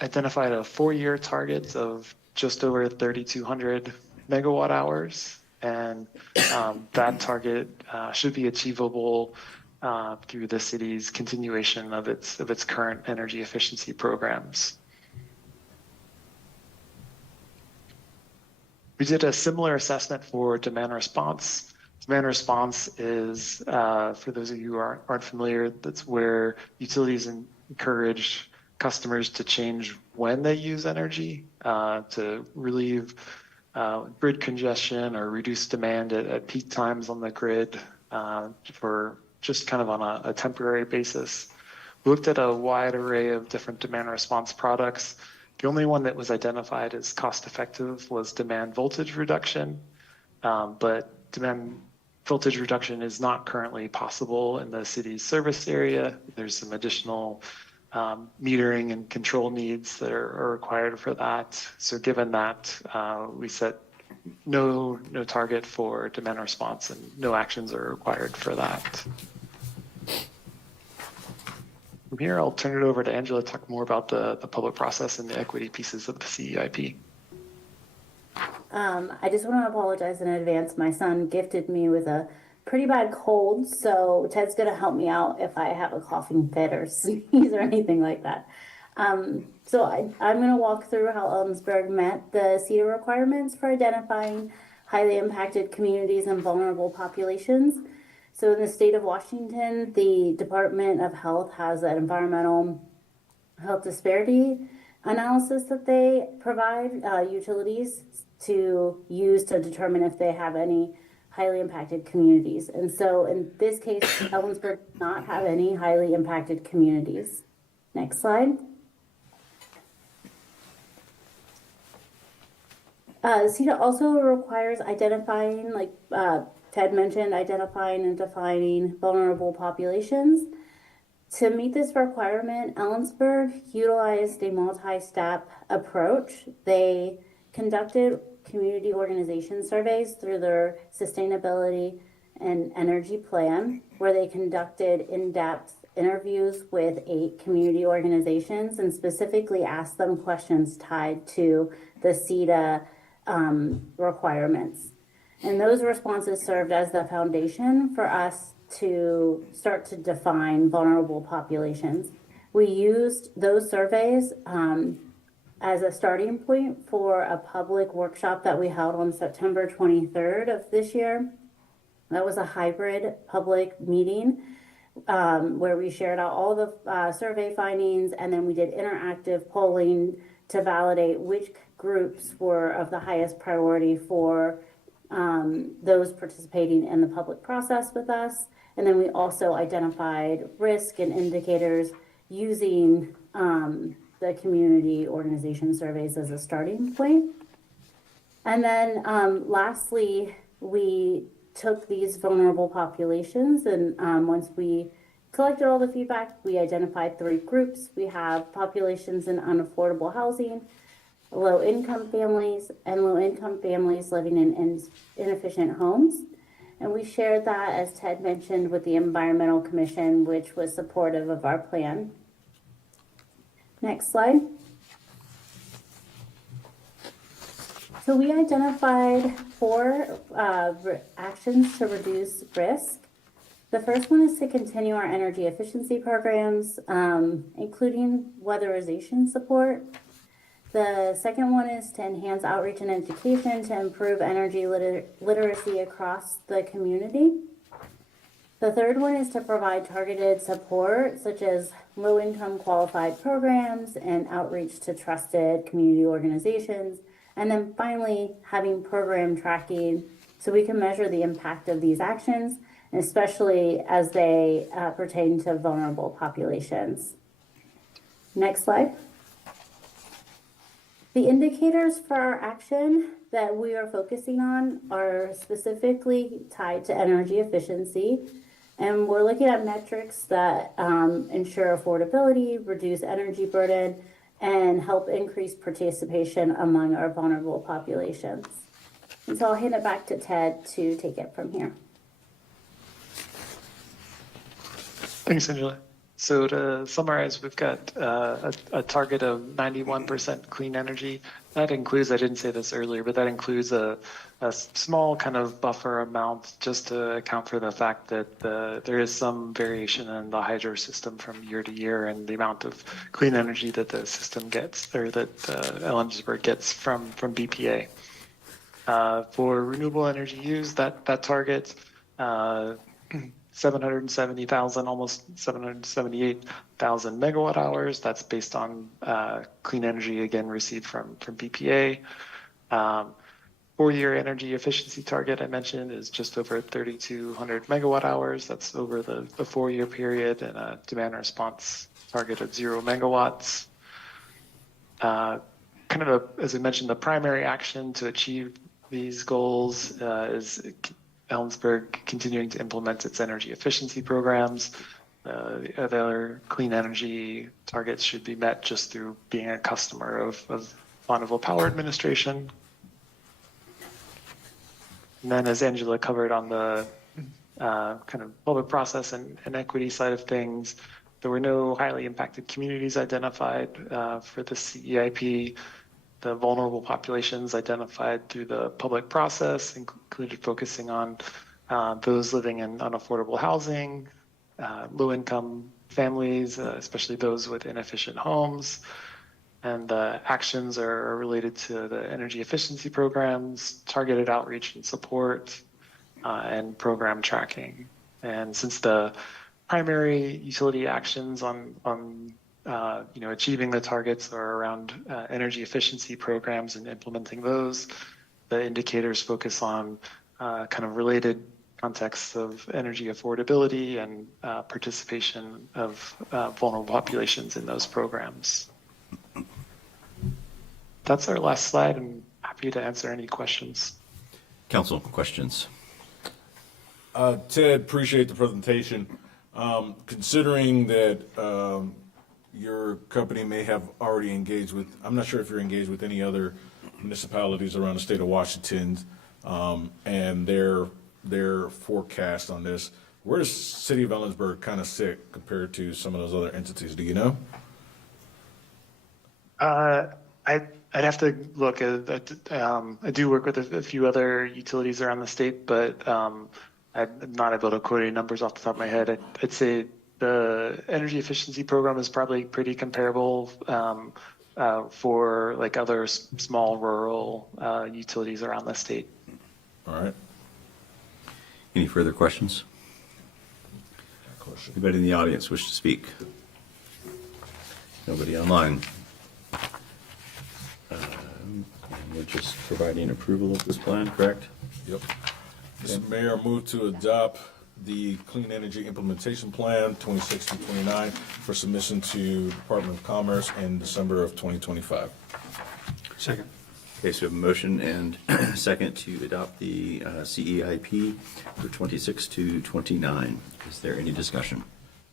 identified a 4-year target of just over 3,200 megawatt hours, and that target should be achievable through the city's continuation of its current energy efficiency programs. We did a similar assessment for demand response. Demand response is, for those of you who aren't familiar, that's where utilities encourage customers to change when they use energy to relieve grid congestion or reduce demand at peak times on the grid for just kind of on a temporary basis. We looked at a wide array of different demand response products. The only one that was identified as cost effective was demand voltage reduction, but demand voltage reduction is not currently possible in the city's service area. There's some additional metering and control needs that are required for that. So given that, we set no target for demand response and no actions are required for that. From here, I'll turn it over to Angela to talk more about the public process and the equity pieces of the CEIP. I just want to apologize in advance. My son gifted me with a pretty bad cold, so Ted's going to help me out if I have a coughing fit or sneeze or anything like that. So I'm going to walk through how Ellensburg met the CETA requirements for identifying highly impacted communities and vulnerable populations. So in the state of Washington, the Department of Health has an environmental health disparity analysis that they provide utilities to use to determine if they have any highly impacted communities. And so in this case, Ellensburg does not have any highly impacted communities. Next slide. CETA also requires identifying, like Ted mentioned, identifying and defining vulnerable populations. To meet this requirement, Ellensburg utilized a multi-step approach. They conducted community organization surveys through their sustainability and energy plan, where they conducted in-depth interviews with 8 community organizations and specifically asked them questions tied to the CETA requirements. And those responses served as the foundation for us to start to define vulnerable populations. We used those surveys as a starting point for a public workshop that we held on September 23rd of this year. That was a hybrid public meeting where we shared out all the survey findings, and then we did interactive polling to validate which groups were of the highest priority for those participating in the public process with us. And then we also identified risk and indicators using the community organization surveys as a starting point. And then lastly, we took these vulnerable populations and once we collected all the feedback, we identified 3 groups. We have populations in unaffordable housing, low-income families, and low-income families living in inefficient homes. And we shared that, as Ted mentioned, with the Environmental Commission, which was supportive of our plan. Next slide. So we identified 4 actions to reduce risk. The first one is to continue our energy efficiency programs, including weatherization support. The second one is to enhance outreach and education to improve energy literacy across the community. The third one is to provide targeted support, such as low-income qualified programs and outreach to trusted community organizations. And then finally, having program tracking so we can measure the impact of these actions, especially as they pertain to vulnerable populations. Next slide. The indicators for our action that we are focusing on are specifically tied to energy efficiency, and we're looking at metrics that ensure affordability, reduce energy burden, and help increase participation among our vulnerable populations. And so I'll hand it back to Ted to take it from here. Thanks, Angela. So to summarize, we've got a target of 91% clean energy. That includes, I didn't say this earlier, but that includes a small kind of buffer amount just to account for the fact that there is some variation in the hydro system from year to year and the amount of clean energy that the system gets, or that Ellensburg gets from BPA. For renewable energy use, that target, 770,000, almost 778,000 megawatt hours. That's based on clean energy, again, received from BPA. 4-year energy efficiency target I mentioned is just over 3,200 megawatt hours. That's over the 4-year period, and a demand response target of 0 megawatts. As I mentioned, the primary action to achieve these goals is Ellensburg continuing to implement its energy efficiency programs. The other clean energy targets should be met just through being a customer of Bonneville Power Administration. And then, as Angela covered on the kind of public process and equity side of things, there were no highly impacted communities identified for the CEIP. The vulnerable populations identified through the public process included focusing on those living in unaffordable housing, low-income families, especially those with inefficient homes. And the actions are related to the energy efficiency programs, targeted outreach and support, and program tracking. And since the primary utility actions on achieving the targets are around energy efficiency programs and implementing those, the indicators focus on kind of related contexts of energy affordability and participation of vulnerable populations in those programs. That's our last slide. I'm happy to answer any questions. Council questions. Ted, appreciate the presentation. Considering that your company may have already engaged with, I'm not sure if you're engaged with any other municipalities around the state of Washington and their forecast on this, where does City of Ellensburg kind of sit compared to some of those other entities? Do you know? I'd have to look at, I do work with a few other utilities around the state, but I'm not able to quote any numbers off the top of my head. I'd say the energy efficiency program is probably pretty comparable for like other small rural utilities around the state. All right. Any further questions? Anybody in the audience wish to speak? Nobody online? We're just providing approval of this plan, correct? Yep. Mr. Mayor, move to adopt the Clean Energy Implementation Plan 26-29 for submission to Department of Commerce in December of 2025. Second. Okay, so we have a motion and second to adopt the CEIP for 26 to 29. Is there any discussion?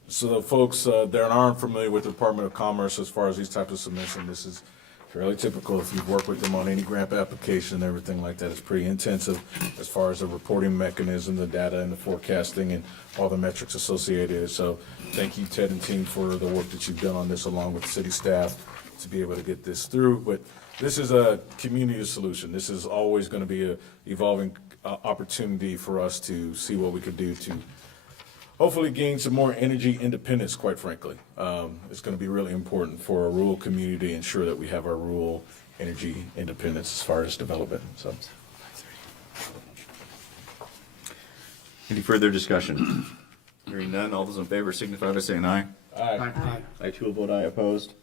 So the folks that aren't familiar with the Department of Commerce as far as these types of submissions, this is fairly typical if you've worked with them on any grant application and everything like that. It's pretty intensive as far as the reporting mechanism, the data and the forecasting and all the metrics associated. So thank you, Ted and team, for the work that you've done on this along with city staff to be able to get this through. But this is a community solution. This is always going to be a evolving opportunity for us to see what we could do to hopefully gain some more energy independence, quite frankly. It's going to be really important for a rural community to ensure that we have our rural energy independence as far as development. So, any further discussion? Hearing none, all those in favor signify by saying aye. Aye. I too will vote aye. Opposed?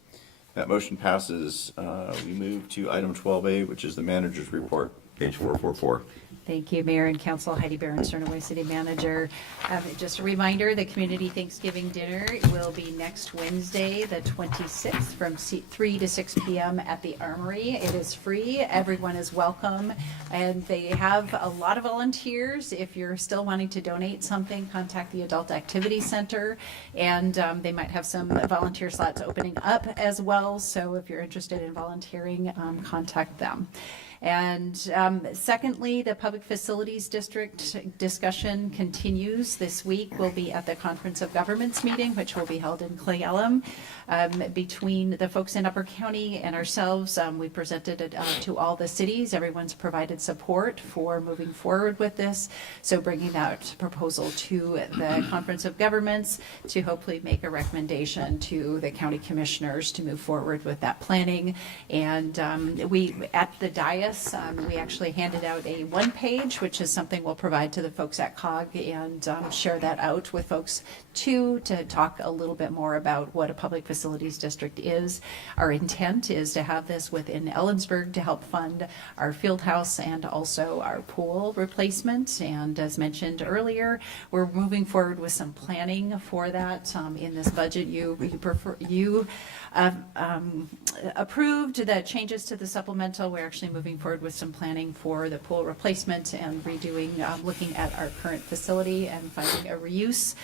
That motion passes. We move to item 12A, which is the manager's report, page 444. Thank you, Mayor and Council. Heidi Barron, Cernaway City Manager. Just a reminder, the Community Thanksgiving Dinner will be next Wednesday, the 26th, from 3 to 6 p.m. at the Armory. It is free. Everyone is welcome. And they have a lot of volunteers. If you're still wanting to donate something, contact the Adult Activity Center. And they might have some volunteer slots opening up as well. So if you're interested in volunteering, contact them. And secondly, the Public Facilities District discussion continues. This week we'll be at the Conference of Governments meeting, which will be held in Cle Elum. Between the folks in Upper County and ourselves, we presented it to all the cities. Everyone's provided support for moving forward with this. So bringing that proposal to the Conference of Governments to hopefully make a recommendation to the county commissioners to move forward with that planning. And we, at the dais, we actually handed out a one-page, which is something we'll provide to the folks at COG and share that out with folks too, to talk a little bit more about what a public facilities district is. Our intent is to have this within Ellensburg to help fund our field house and also our pool replacement. And as mentioned earlier, we're moving forward with some planning for that in this budget. You approved the changes to the supplemental. We're actually moving forward with some planning for the pool replacement and redoing, looking at our current facility and finding a reuse.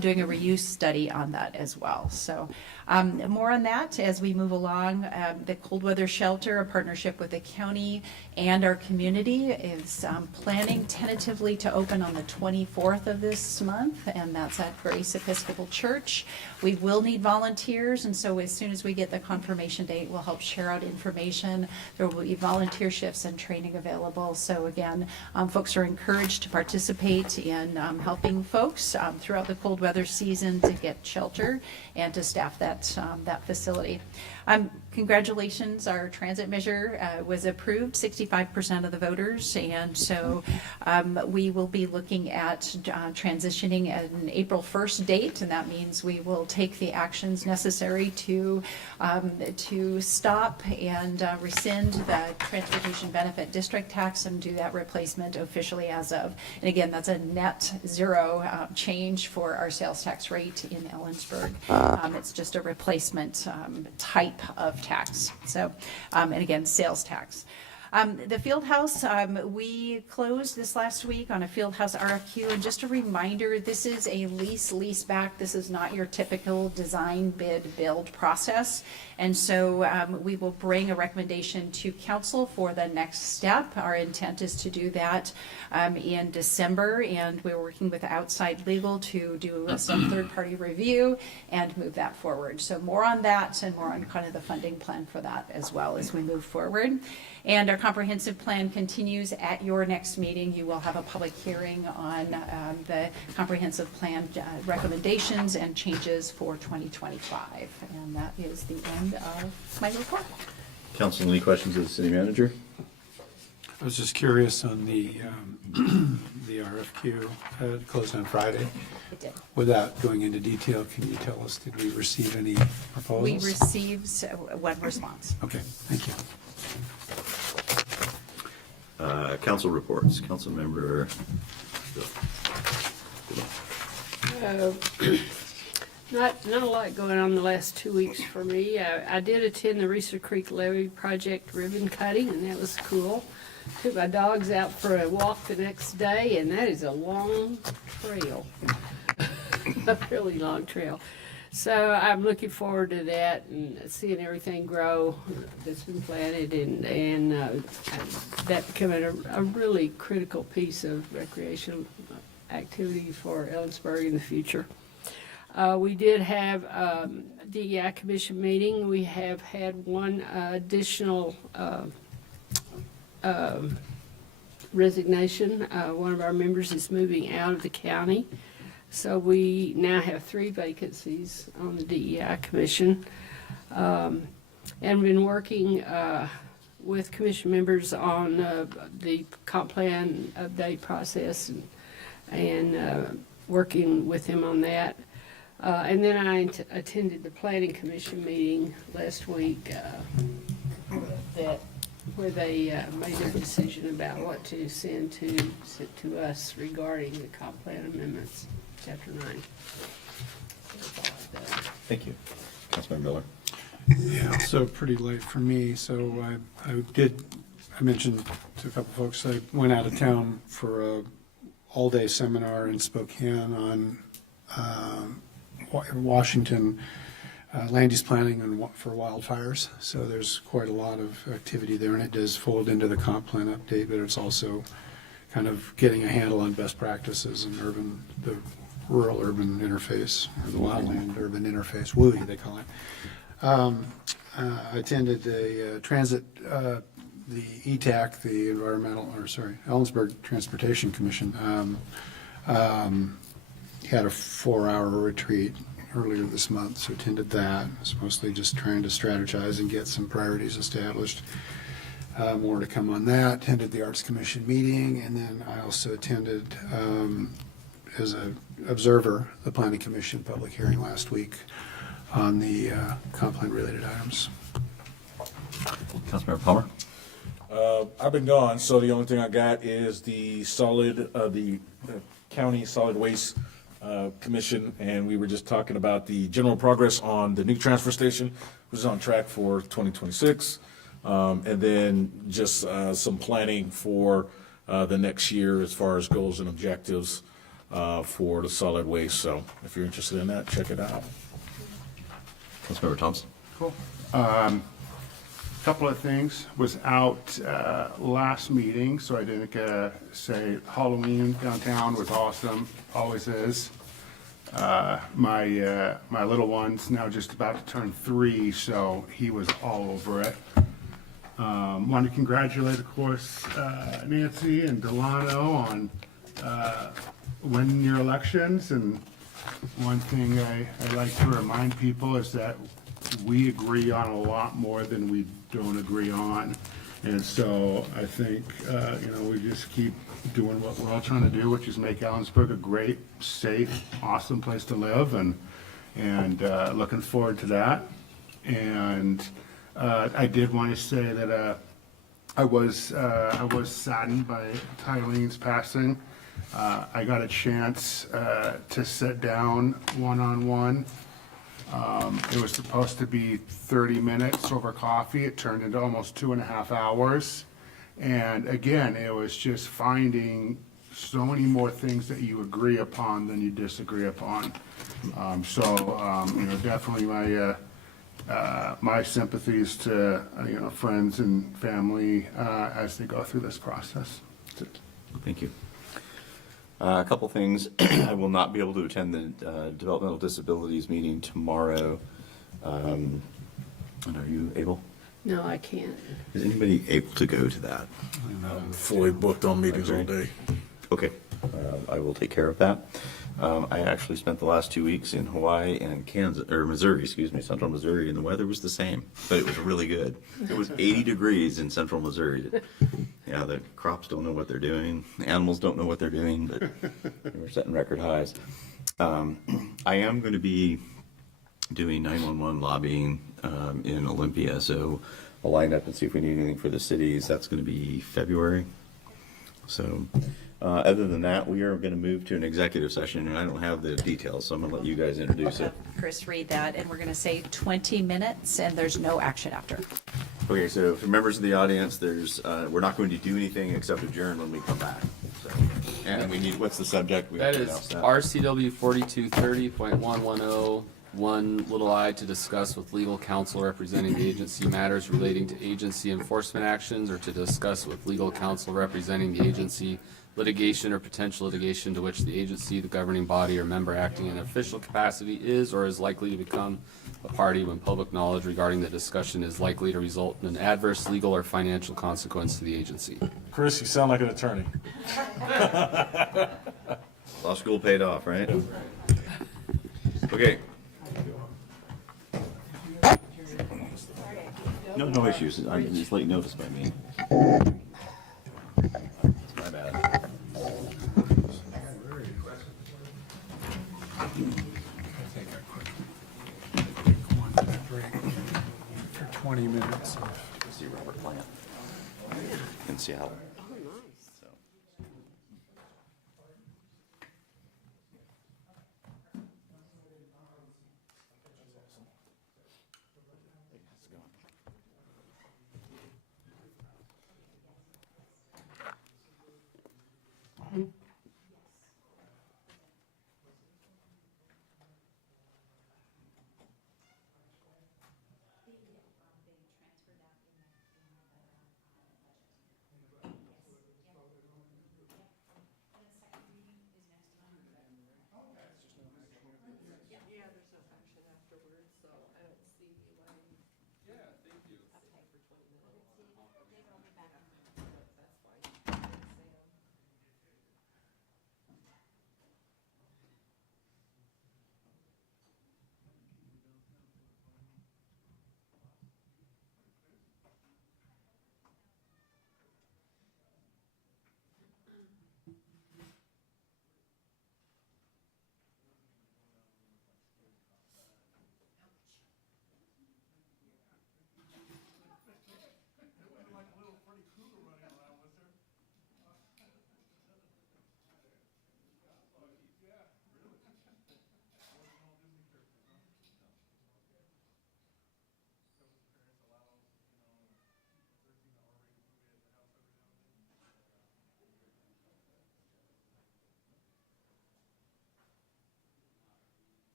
Doing a reuse study on that as well. So more on that as we move along. The cold weather shelter, a partnership with the county and our community, is planning tentatively to open on the 24th of this month, and that's at Grace Episcopal Church. We will need volunteers, and so as soon as we get the confirmation date, we'll help share out information. There will be volunteer shifts and training available. So again, folks are encouraged to participate in helping folks throughout the cold weather season to get shelter and to staff that facility. Congratulations, our transit measure was approved, 65% of the voters, and so we will be looking at transitioning at an April 1st date, and that means we will take the actions necessary to stop and rescind the transportation benefit district tax and do that replacement officially as of, and again, that's a net zero change for our sales tax rate in Ellensburg. It's just a replacement type of tax. So, and again, sales tax. The field house, we closed this last week on a field house RFQ, and just a reminder, this is a lease back. This is not your typical design bid build process. And so we will bring a recommendation to council for the next step. Our intent is to do that in December, and we're working with outside legal to do some third-party review and move that forward. So more on that and more on kind of the funding plan for that as well as we move forward. And our comprehensive plan continues at your next meeting. You will have a public hearing on the comprehensive plan recommendations and changes for 2025. And that is the end of my report. Council, any questions of the city manager? I was just curious on the RFQ closed on Friday. It did. Without going into detail, can you tell us, did we receive any proposals? We received one response. Okay, thank you. Council reports. Council member Bill. Not a lot going on the last 2 weeks for me. I did attend the Reeser Creek Levee Project ribbon cutting, and that was cool. Took my dogs out for a walk the next day, and that is a long trail. A really long trail. So I'm looking forward to that and seeing everything grow that's been planted and that becoming a really critical piece of recreational activity for Ellensburg in the future. We did have a DEI Commission meeting. We have had one additional resignation. One of our members is moving out of the county. So we now have 3 vacancies on the DEI Commission. And been working with commission members on the comp plan update process and working with them on that. And then I attended the Planning Commission meeting last week where they made their decision about what to send to us regarding the comp plan amendments, Chapter 9. Thank you. Councilmember Miller. Yeah, so pretty late for me, so I mentioned to a couple folks, I went out of town for a all-day seminar in Spokane on Washington land use planning and for wildfires. So there's quite a lot of activity there, and it does fold into the comp plan update, but it's also kind of getting a handle on best practices in the rural-urban interface, or the wildland-urban interface, WUI they call it. I attended the transit, the ETAC, the Ellensburg Transportation Commission, had a 4-hour retreat earlier this month, so attended that. It's mostly just trying to strategize and get some priorities established. More to come on that. Attended the Arts Commission meeting, and then I also attended, as an observer, the Planning Commission public hearing last week on the comp plan related items. Councilmember Palmer. I've been gone, so the only thing I got is the county solid waste commission, and we were just talking about the general progress on the new transfer station, which is on track for 2026, and then just some planning for the next year as far as goals and objectives for the solid waste. So if you're interested in that, check it out. Councilmember Thompson. Cool. Couple of things. Was out last meeting, so I didn't get to say Halloween downtown was awesome, always is. My little one's now just about to turn 3, so he was all over it. Want to congratulate, of course, Nancy and Delano on winning your elections. And one thing I like to remind people is that we agree on a lot more than we don't agree on. And so I think, we just keep doing what we're all trying to do, which is make Ellensburg a great, safe, awesome place to live, and looking forward to that. And I did want to say that I was saddened by Tylene's passing. I got a chance to sit down one-on-one. It was supposed to be 30 minutes over coffee. It turned into almost 2.5 hours. And again, it was just finding so many more things that you agree upon than you disagree upon. Definitely my sympathies to friends and family as they go through this process. Thank you. A couple things. I will not be able to attend the developmental disabilities meeting tomorrow. And are you able? No, I can't. Is anybody able to go to that? I'm fully booked on meetings all day. Okay, I will take care of that. I actually spent the last 2 weeks in Hawaii and Missouri, central Missouri, and the weather was the same, but it was really good. It was 80 degrees in central Missouri. Yeah, the crops don't know what they're doing, the animals don't know what they're doing, but we're setting record highs. I am going to be doing 911 lobbying in Olympia, so I'll line up and see if we need anything for the cities. That's going to be February. So, other than that, we are going to move to an executive session, and I don't have the details, so I'm going to let you guys introduce it. Chris, read that, and we're going to say 20 minutes, and there's no action after. Okay, so for members of the audience, we're not going to do anything except adjourn when we come back. So, and we need, what's the subject? We have That to is announce that. RCW 4230.110, one little I, to discuss with legal counsel representing the agency matters relating to agency enforcement actions, or to discuss with legal counsel representing the agency litigation or potential litigation to which the agency, the governing body, or member acting in an official capacity is or is likely to become a party when public knowledge regarding the discussion is likely to result in an adverse legal or financial consequence to the agency. Chris, you sound like an attorney. Law school paid off, right? Okay. No issues. I'm just late notice by me. It's my bad. Take a quick break for 20 minutes. See Robert Plant in Seattle. So.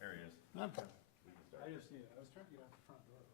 There he is. I was trying to get out the front door.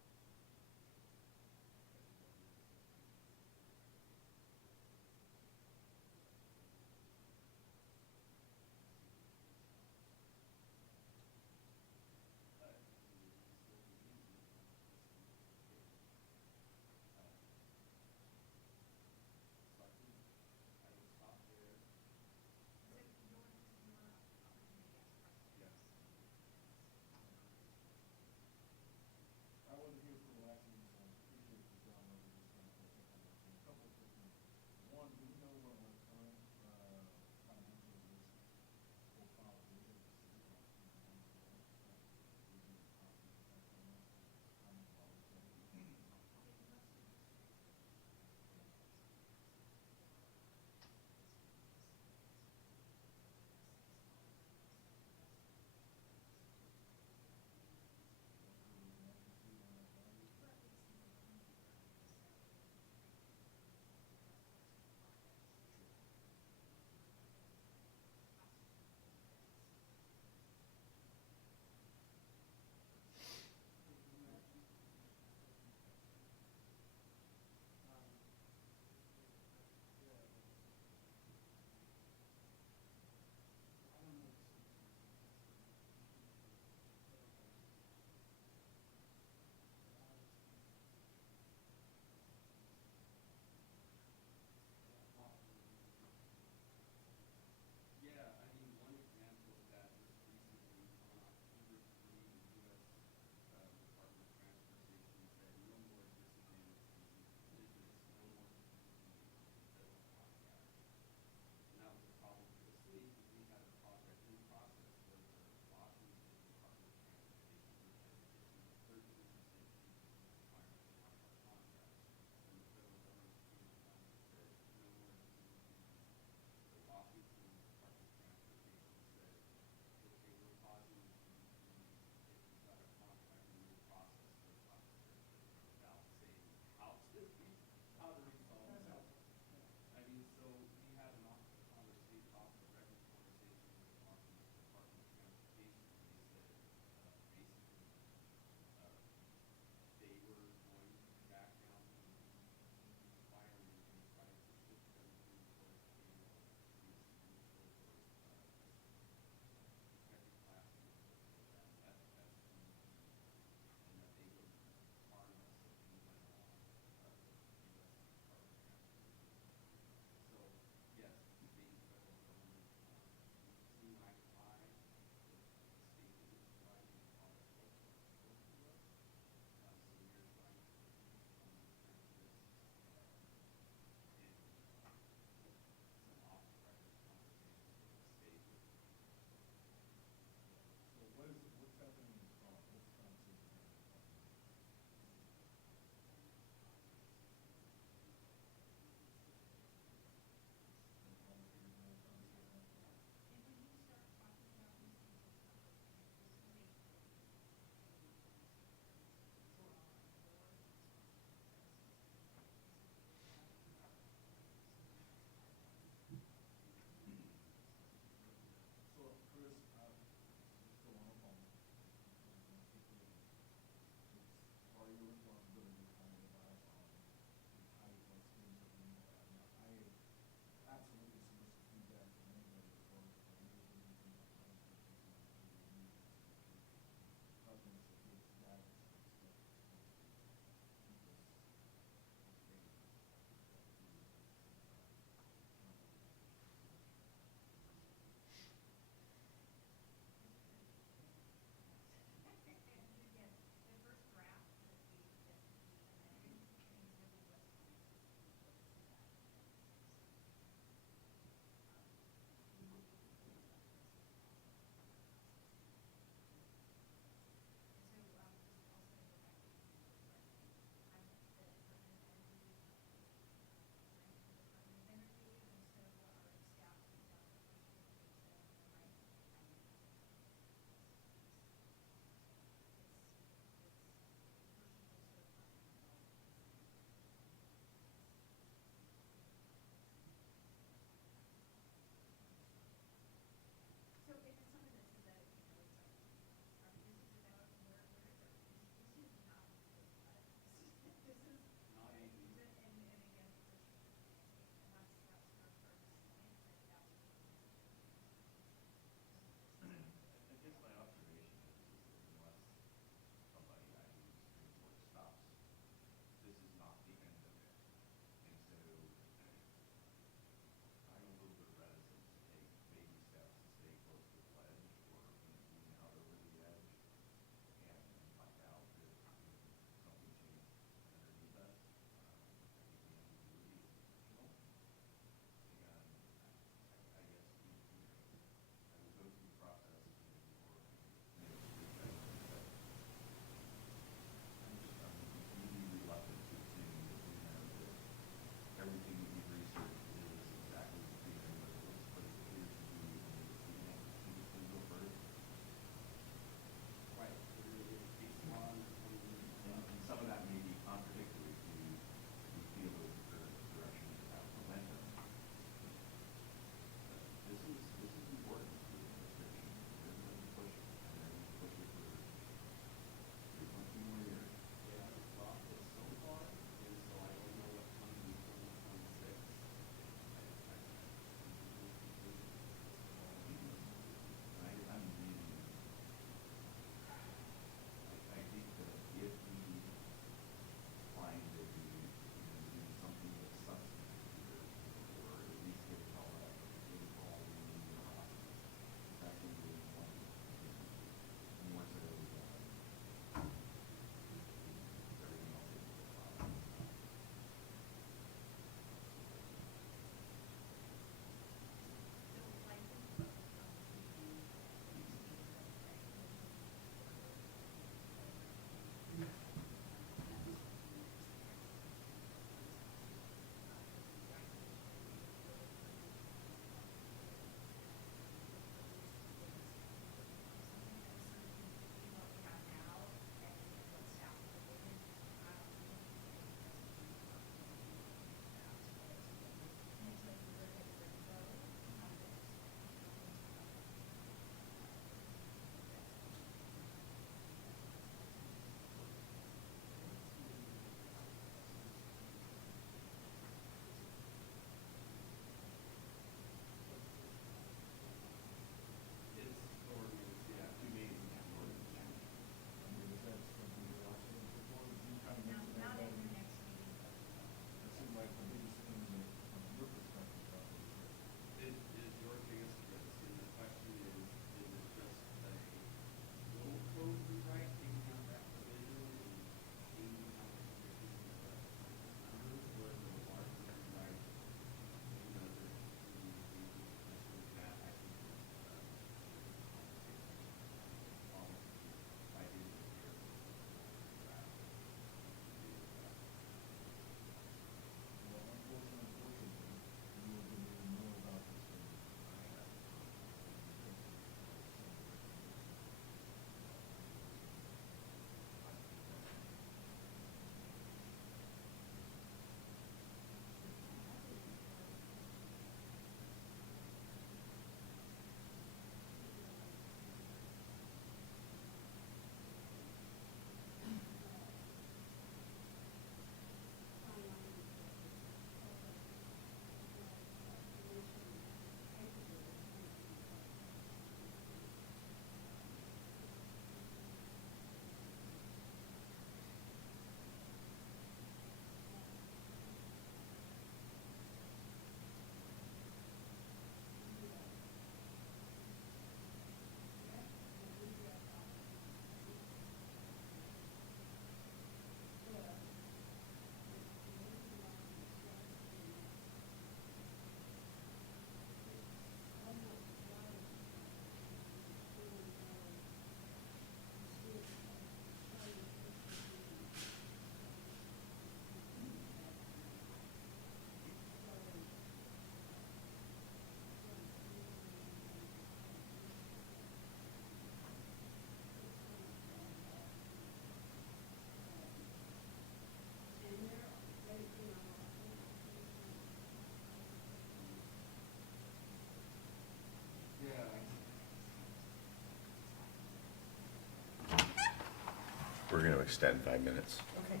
We're going to extend 5 minutes. Okay.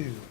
Two.